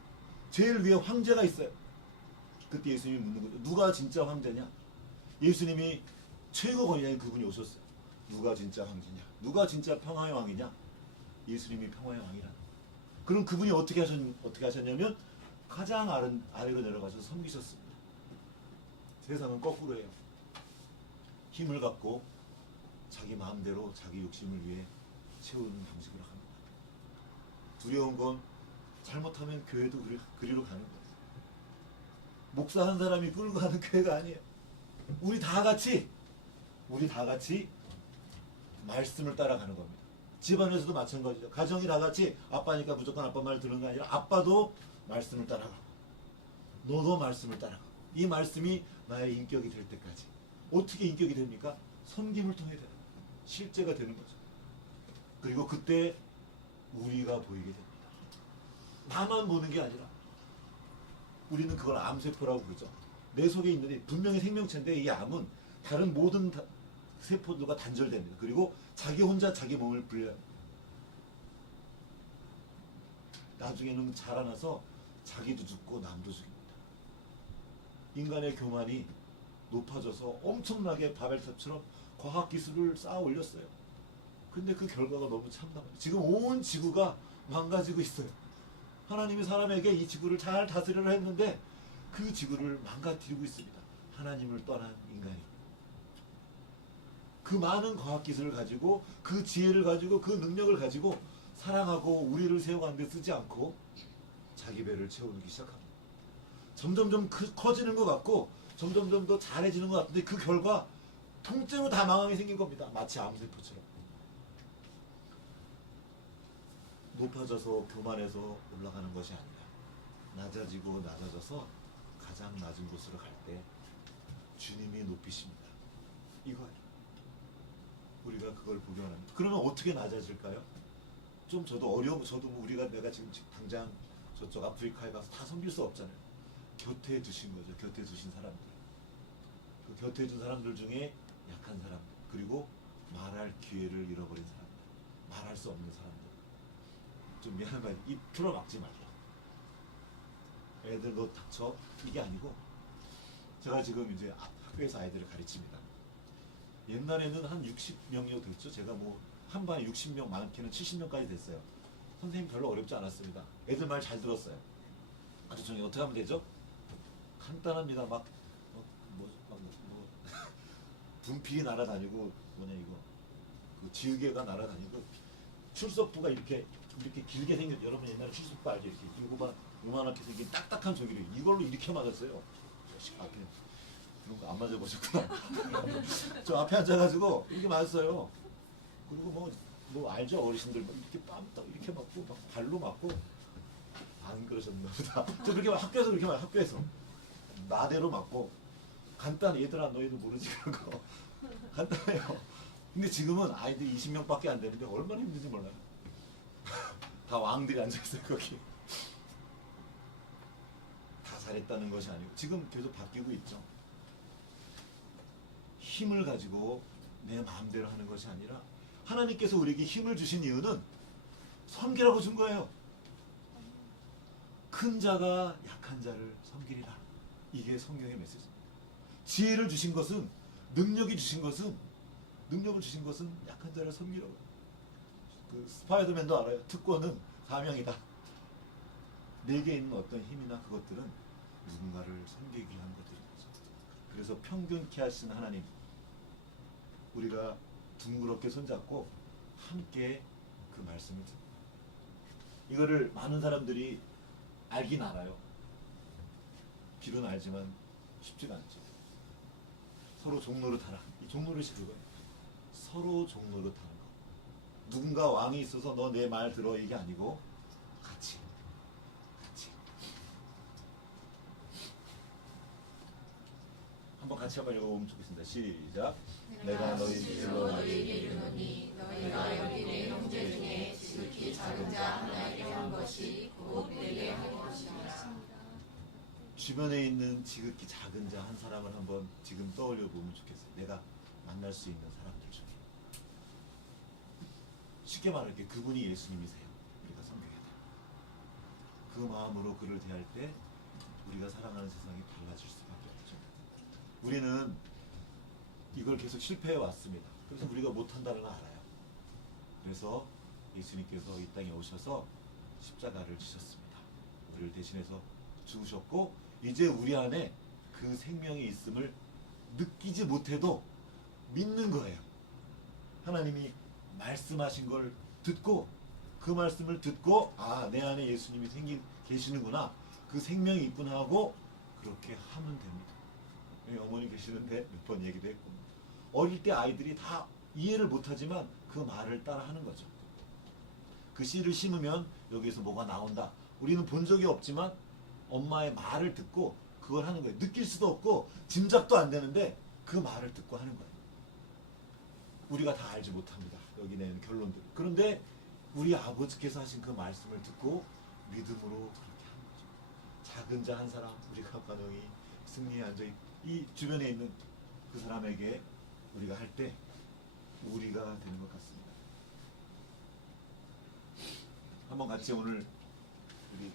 제일 위에 황제가 있어요. 그때 예수님이 묻는 거죠. 누가 진짜 황제냐? 예수님이 최고 권위자인 그분이 오셨어요. 누가 진짜 황제냐? 누가 진짜 평화의 왕이냐? 예수님이 평화의 왕이라. 그럼 그분이 어떻게 하셨냐면 가장 아래로 내려가셔서 섬기셨습니다. 세상은 거꾸로 해요. 힘을 갖고 자기 마음대로 자기 욕심을 위해 채우는 방식으로 합니다. 두려운 건 잘못하면 교회도 그리로 가는 거예요. 목사 한 사람이 끌고 가는 교회가 아니에요. 우리 다 같이 말씀을 따라가는 겁니다. 집안에서도 마찬가지죠. 가정이 다 같이 아빠니까 무조건 아빠 말 들은 게 아니라 아빠도 말씀을 따라가고 너도 말씀을 따라가고 이 말씀이 나의 인격이 될 때까지. 어떻게 인격이 됩니까? 섬김을 통해 되는 거예요. 실제가 되는 거죠. 그리고 그때 우리가 보이게 됩니다. 나만 보는 게 아니라 우리는 그걸 암세포라고 그러죠. 내 속에 있는 분명히 생명체인데 이 암은 다른 모든 세포들과 단절됩니다. 그리고 자기 혼자 자기 몸을 불려요. 나중에는 자라나서 자기도 죽고 남도 죽입니다. 인간의 교만이 높아져서 엄청나게 바벨탑처럼 과학기술을 쌓아 올렸어요. 근데 그 결과가 너무 참담해요. 지금 온 지구가 망가지고 있어요. 하나님이 사람에게 이 지구를 잘 다스리려 했는데 그 지구를 망가뜨리고 있습니다. 하나님을 떠난 인간이. 그 많은 과학기술을 가지고 그 지혜를 가지고 그 능력을 가지고 사랑하고 우리를 세워가는 데 쓰지 않고 자기 배를 채우기 시작합니다. 점점점 커지는 것 같고 점점점 더 잘해지는 것 같은데 그 결과 통째로 다 망하게 생긴 겁니다. 마치 암세포처럼. 높아져서 교만해서 올라가는 것이 아니라 낮아지고 낮아져서 가장 낮은 곳으로 갈 때 주님이 높이십니다. 이거예요. 우리가 그걸 보기 원합니다. 그러면 어떻게 낮아질까요? 좀 저도 저도 뭐 내가 지금 당장 저쪽 아프리카에 가서 다 섬길 수 없잖아요. 곁에 두신 거죠. 곁에 두신 사람들. 그 곁에 둔 사람들 중에 약한 사람들, 그리고 말할 기회를 잃어버린 사람들, 말할 수 없는 사람들. 좀 미안한 말, 입 틀어막지 말라. 애들 너 닥쳐. 이게 아니고 제가 지금 이제 학교에서 아이들을 가르칩니다. 옛날에는 한 60명이 됐죠. 제가 뭐 한 반에 60명, 많게는 70명까지 됐어요. 선생님 별로 어렵지 않았습니다. 애들 말 잘 들었어요. 아주 정리 어떻게 하면 되죠? 간단합니다. 분필이 날아다니고 그 지우개가 날아다니고 출석부가 이렇게 길게 생긴, 여러분 옛날에 출석부 알죠? 이렇게 이거만 요만하게 생긴 딱딱한 종이를 이걸로 이렇게 맞았어요. 앞에 그런 거 안 맞아보셨구나. 저 앞에 앉아가지고 이렇게 맞았어요. 그리고 뭐 알죠? 어르신들 이렇게 빰딱 이렇게 맞고 막 발로 맞고 안 그러셨나 보다. 저 그렇게 학교에서 그렇게 맞아요. 학교에서 나대로 맞고 간단해. 얘들아 너희도 모르지 그런 거. 간단해요. 근데 지금은 아이들 20명밖에 안 되는데 얼마나 힘든지 몰라요. 다 왕들이 앉아있어요 거기. 다 잘했다는 것이 아니고 지금 계속 바뀌고 있죠. 힘을 가지고 내 마음대로 하는 것이 아니라 하나님께서 우리에게 힘을 주신 이유는 섬기라고 준 거예요. 큰 자가 약한 자를 섬기리라. 이게 성경의 메시지입니다. 지혜를 주신 것은, 능력을 주신 것은 약한 자를 섬기라고. 그 스파이더맨도 알아요. 특권은 사명이다. 내게 있는 어떤 힘이나 그것들은 누군가를 섬기게 한 것들인 거죠. 그래서 평균케 하신 하나님, 우리가 둥그렇게 손잡고 함께 그 말씀을 듣습니다. 이거를 많은 사람들이 알긴 알아요. 귀로는 알지만 쉽지가 않죠. 서로 종로를 타라. 이 종로를 그거예요. 서로 종로를 타는 거. 누군가 왕이 있어서 너 내 말 들어 이게 아니고 같이. 한번 같이 한번 읽어보면 좋겠습니다. 시작. 내가 너희 길로 너희에게 이르노니 너희가 여기 내 형제 중에 지극히 작은 자 하나에게 한 것이 곧 내게 한 것이니라. 주변에 있는 지극히 작은 자 한 사람을 한번 지금 떠올려 보면 좋겠어요. 내가 만날 수 있는 사람들 중에 쉽게 말할게 그분이 예수님이세요. 우리가 섬겨야 돼요. 그 마음으로 그를 대할 때 우리가 살아가는 세상이 달라질 수밖에 없죠. 우리는 이걸 계속 실패해 왔습니다. 그래서 우리가 못한다는 걸 알아요. 그래서 예수님께서 이 땅에 오셔서 십자가를 지셨습니다. 우리를 대신해서 죽으셨고 이제 우리 안에 그 생명이 있음을 느끼지 못해도 믿는 거예요. 하나님이 말씀하신 걸 듣고 그 말씀을 듣고 아, 내 안에 예수님이 계시는구나. 그 생명이 있구나 하고 그렇게 하면 됩니다. 여기 어머니 계시는데 몇 번 얘기도 했고 어릴 때 아이들이 다 이해를 못하지만 그 말을 따라 하는 거죠. 그 씨를 심으면 여기에서 뭐가 나온다. 우리는 본 적이 없지만 엄마의 말을 듣고 그걸 하는 거예요. 느낄 수도 없고 짐작도 안 되는데 그 말을 듣고 하는 거예요. 우리가 다 알지 못합니다. 여기 내는 결론들. 그런데 우리 아버지께서 하신 그 말씀을 듣고 믿음으로 그렇게 하는 거죠. 작은 자 한 사람, 우리가 간혹이 승리에 앉아 이 주변에 있는 그 사람에게 우리가 할 때 우리가 되는 것 같습니다. 한번 같이 오늘 우리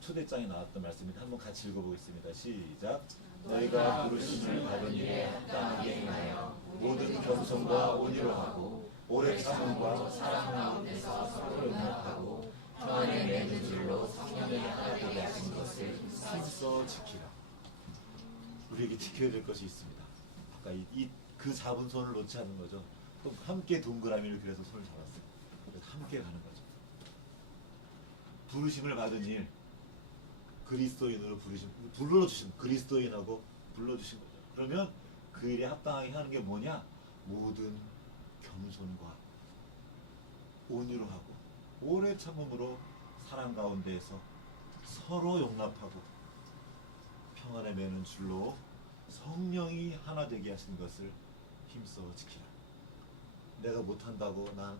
초대장에 나왔던 말씀인데 한번 같이 읽어보겠습니다. 시작. 너희가 부르심을 받은 일에 합당하게 행하여 모든 겸손과 온유로 하고 오래 참음과 사랑 가운데서 서로 용납하고 평안에 맺는 줄로 성령이 하나 되게 하신 것을 힘써 지키라. 우리에게 지켜야 될 것이 있습니다. 아까 그 잡은 손을 놓지 않는 거죠. 또 함께 동그라미를 그래서 손을 잡았어요. 그래서 함께 가는 거죠. 부르심을 받은 일, 그리스도인으로 불러주신 그리스도인하고 불러주신 거죠. 그러면 그 일에 합당하게 하는 게 뭐냐? 모든 겸손과 온유로 하고 오래 참음으로 사랑 가운데에서 서로 용납하고 평안에 매는 줄로 성령이 하나 되게 하신 것을 힘써 지키라. 내가 못한다고 난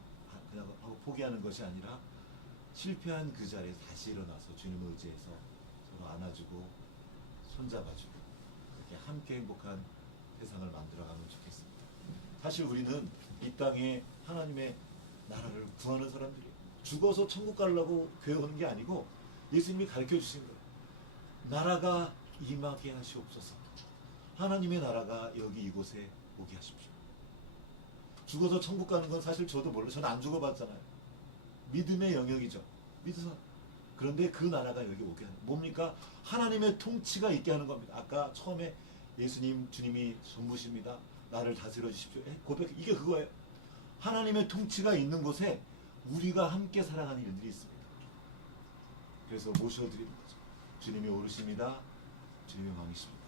그냥 하고 포기하는 것이 아니라 실패한 그 자리에 다시 일어나서 주님을 의지해서 서로 안아주고 손잡아주고 그렇게 함께 행복한 세상을 만들어가면 좋겠습니다. 사실 우리는 이 땅에 하나님의 나라를 구하는 사람들이에요. 죽어서 천국 가려고 교회 오는 게 아니고 예수님이 가르쳐 주신 거예요. 나라가 임하게 하시옵소서. 하나님의 나라가 여기 이곳에 오게 하십시오. 죽어서 천국 가는 건 사실 저도 몰라요. 저는 안 죽어봤잖아요. 믿음의 영역이죠. 믿어서. 그런데 그 나라가 여기 오게 하는 뭡니까? 하나님의 통치가 있게 하는 겁니다. 아까 처음에 예수님, 주님이 전부십니다. 나를 다스려 주십시오. 고백 이게 그거예요. 하나님의 통치가 있는 곳에 우리가 함께 살아가는 일들이 있습니다. 그래서 모셔드리는 거죠. 주님이 오르십니다. 주님이 왕이십니다.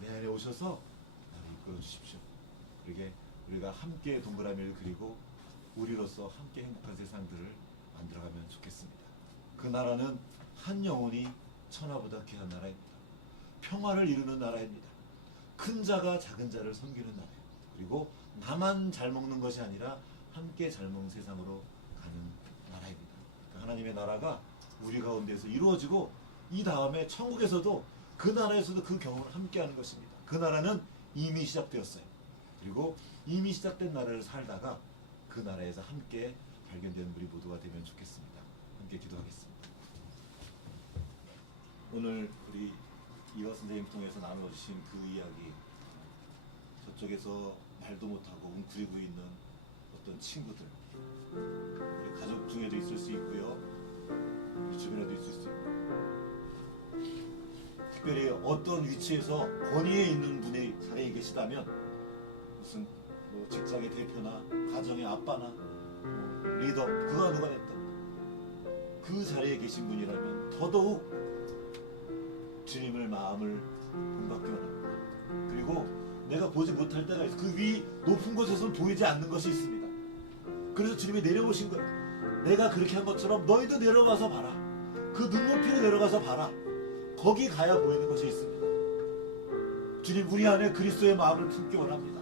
내 안에 오셔서 나를 이끌어 주십시오. 그러게 우리가 함께 동그라미를 그리고 우리로서 함께 행복한 세상들을 만들어가면 좋겠습니다. 그 나라는 한 영혼이 천하보다 귀한 나라입니다. 평화를 이루는 나라입니다. 큰 자가 작은 자를 섬기는 나라예요. 그리고 나만 잘 먹는 것이 아니라 함께 잘 먹는 세상으로 가는 나라입니다. 그러니까 하나님의 나라가 우리 가운데서 이루어지고 이 다음에 천국에서도 그 나라에서도 그 경험을 함께 하는 것입니다. 그 나라는 이미 시작되었어요. 그리고 이미 시작된 나라를 살다가 그 나라에서 함께 발견되는 우리 모두가 되면 좋겠습니다. 함께 기도하겠습니다. 오늘 우리 이화 선생님 통해서 나눠주신 그 이야기, 저쪽에서 말도 못하고 웅크리고 있는 어떤 친구들, 우리 가족 중에도 있을 수 있고요, 우리 주변에도 있을 수 있고, 특별히 어떤 위치에서 권위에 있는 분의 자리에 계시다면 무슨 뭐 직장의 대표나 가정의 아빠나 뭐 리더, 그가 누가 됐든 그 자리에 계신 분이라면 더더욱 주님을 마음을 본받기 원합니다. 그리고 내가 보지 못할 때가 있어. 그 위 높은 곳에서는 보이지 않는 것이 있습니다. 그래서 주님이 내려오신 거예요. 내가 그렇게 한 것처럼 너희도 내려가서 봐라. 그 눈높이로 내려가서 봐라. 거기 가야 보이는 것이 있습니다. 주님, 우리 안에 그리스도의 마음을 품기 원합니다.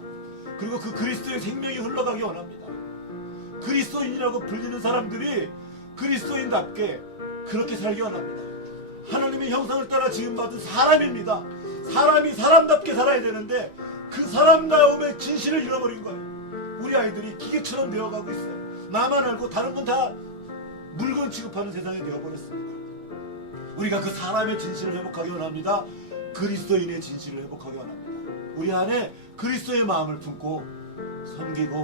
그리고 그 그리스도의 생명이 흘러가기 원합니다. 그리스도인이라고 불리는 사람들이 그리스도인답게 그렇게 살기 원합니다. 하나님의 형상을 따라 지음받은 사람입니다. 사람이 사람답게 살아야 되는데 그 사람다움의 진실을 잃어버린 거예요. 우리 아이들이 기계처럼 되어가고 있어요. 나만 알고 다른 건 다 물건 취급하는 세상이 되어버렸습니다. 우리가 그 사람의 진실을 회복하기 원합니다. 그리스도인의 진실을 회복하기 원합니다. 우리 안에 그리스도의 마음을 품고 섬기고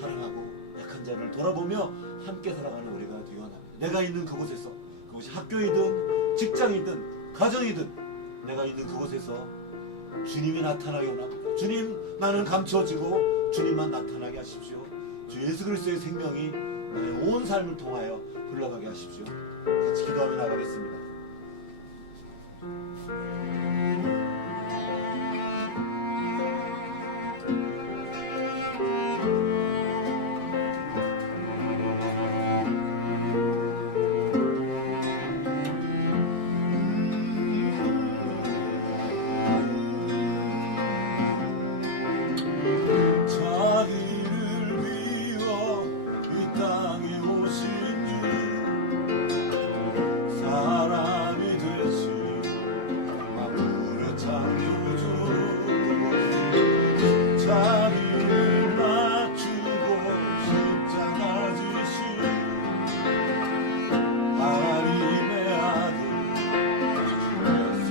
사랑하고 약한 자를 돌아보며 함께 살아가는 우리가 되기 원합니다. 내가 있는 그곳에서, 그것이 학교이든 직장이든 가정이든 내가 있는 그곳에서 주님이 나타나기 원합니다. 주님, 나는 감춰지고 주님만 나타나게 하십시오. 주 예수 그리스도의 생명이 나의 온 삶을 통하여 흘러가게 하십시오. 같이 기도하며 나가겠습니다. 자기를 비워 이 땅에 오신 주, 사람이 되신 만물의 창조주, 자기를 낮추고 십자가 지신 하나님의 아들 예수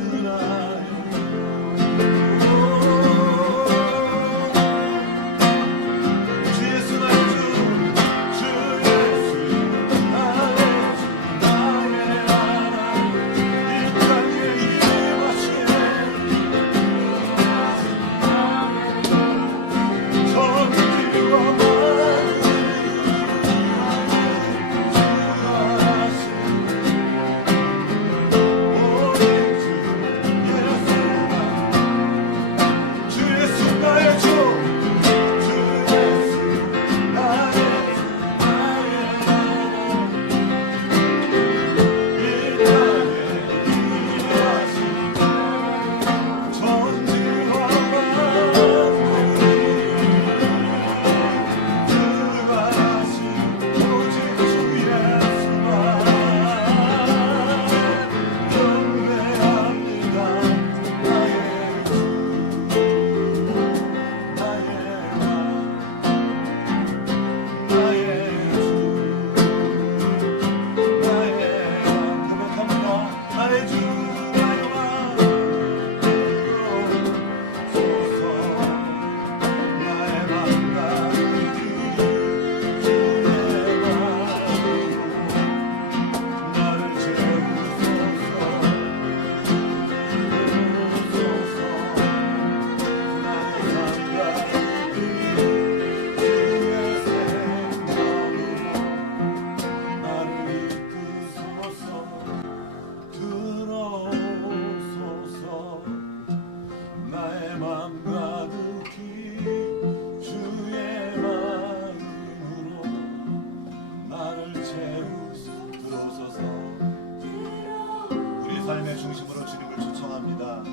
나의 삶의 중심으로 주님을 초청합니다.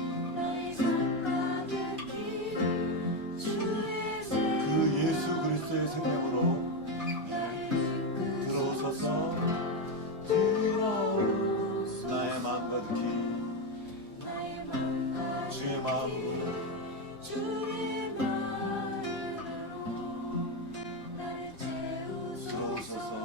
그 예수 그리스도의 생명으로 들어오소서. 나의 마음 가득히 주의 마음으로 들어오소서.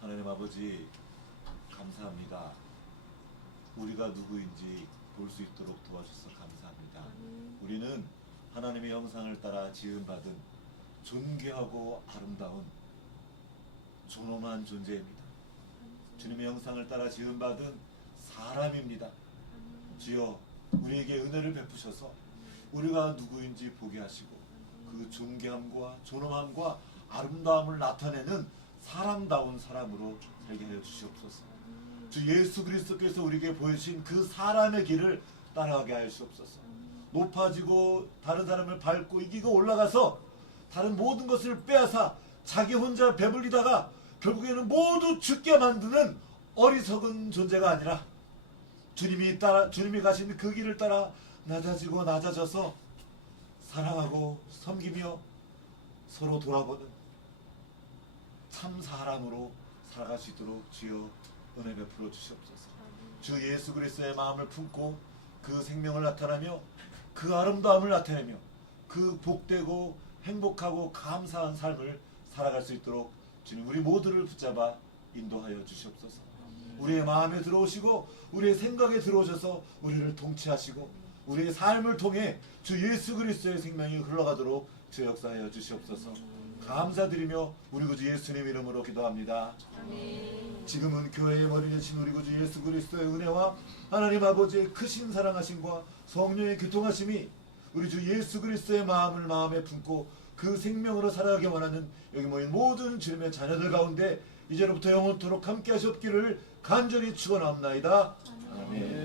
하나님 아버지, 감사합니다. 우리가 누구인지 볼 수 있도록 도와주셔서 감사합니다. 우리는 하나님의 형상을 따라 지음받은 존귀하고 아름다운 존엄한 존재입니다. 주님의 형상을 따라 지음받은 사람입니다. 주여, 우리에게 은혜를 베푸셔서 우리가 누구인지 보게 하시고 그 존귀함과 존엄함과 아름다움을 나타내는 사람다운 사람으로 살게 하여 주시옵소서. 주 예수 그리스도께서 우리에게 보여주신 그 사람의 길을 따라가게 하여 주옵소서. 높아지고 다른 사람을 밟고 이기고 올라가서 다른 모든 것을 빼앗아 자기 혼자 배불리다가 결국에는 모두 죽게 만드는 어리석은 존재가 아니라 주님이 가신 그 길을 따라 낮아지고 낮아져서 사랑하고 섬기며 서로 돌아보는 참 사람으로 살아갈 수 있도록 주여 은혜 베풀어 주시옵소서. 주 예수 그리스도의 마음을 품고 그 생명을 나타내며 그 아름다움을 나타내며 그 복되고 행복하고 감사한 삶을 살아갈 수 있도록 주님 우리 모두를 붙잡아 인도하여 주시옵소서. 우리의 마음에 들어오시고 우리의 생각에 들어오셔서 우리를 통치하시고 우리의 삶을 통해 주 예수 그리스도의 생명이 흘러가도록 주 역사하여 주시옵소서. 감사드리며 우리 구주 예수님 이름으로 기도합니다. 지금은 교회의 머리 되신 우리 구주 예수 그리스도의 은혜와 하나님 아버지의 크신 사랑하심과 성령의 교통하심이 우리 주 예수 그리스도의 마음을 마음에 품고 그 생명으로 살아가게 원하는 여기 모인 모든 주님의 자녀들 가운데 이제로부터 영원토록 함께 하셨기를 간절히 축원합나이다. 아멘.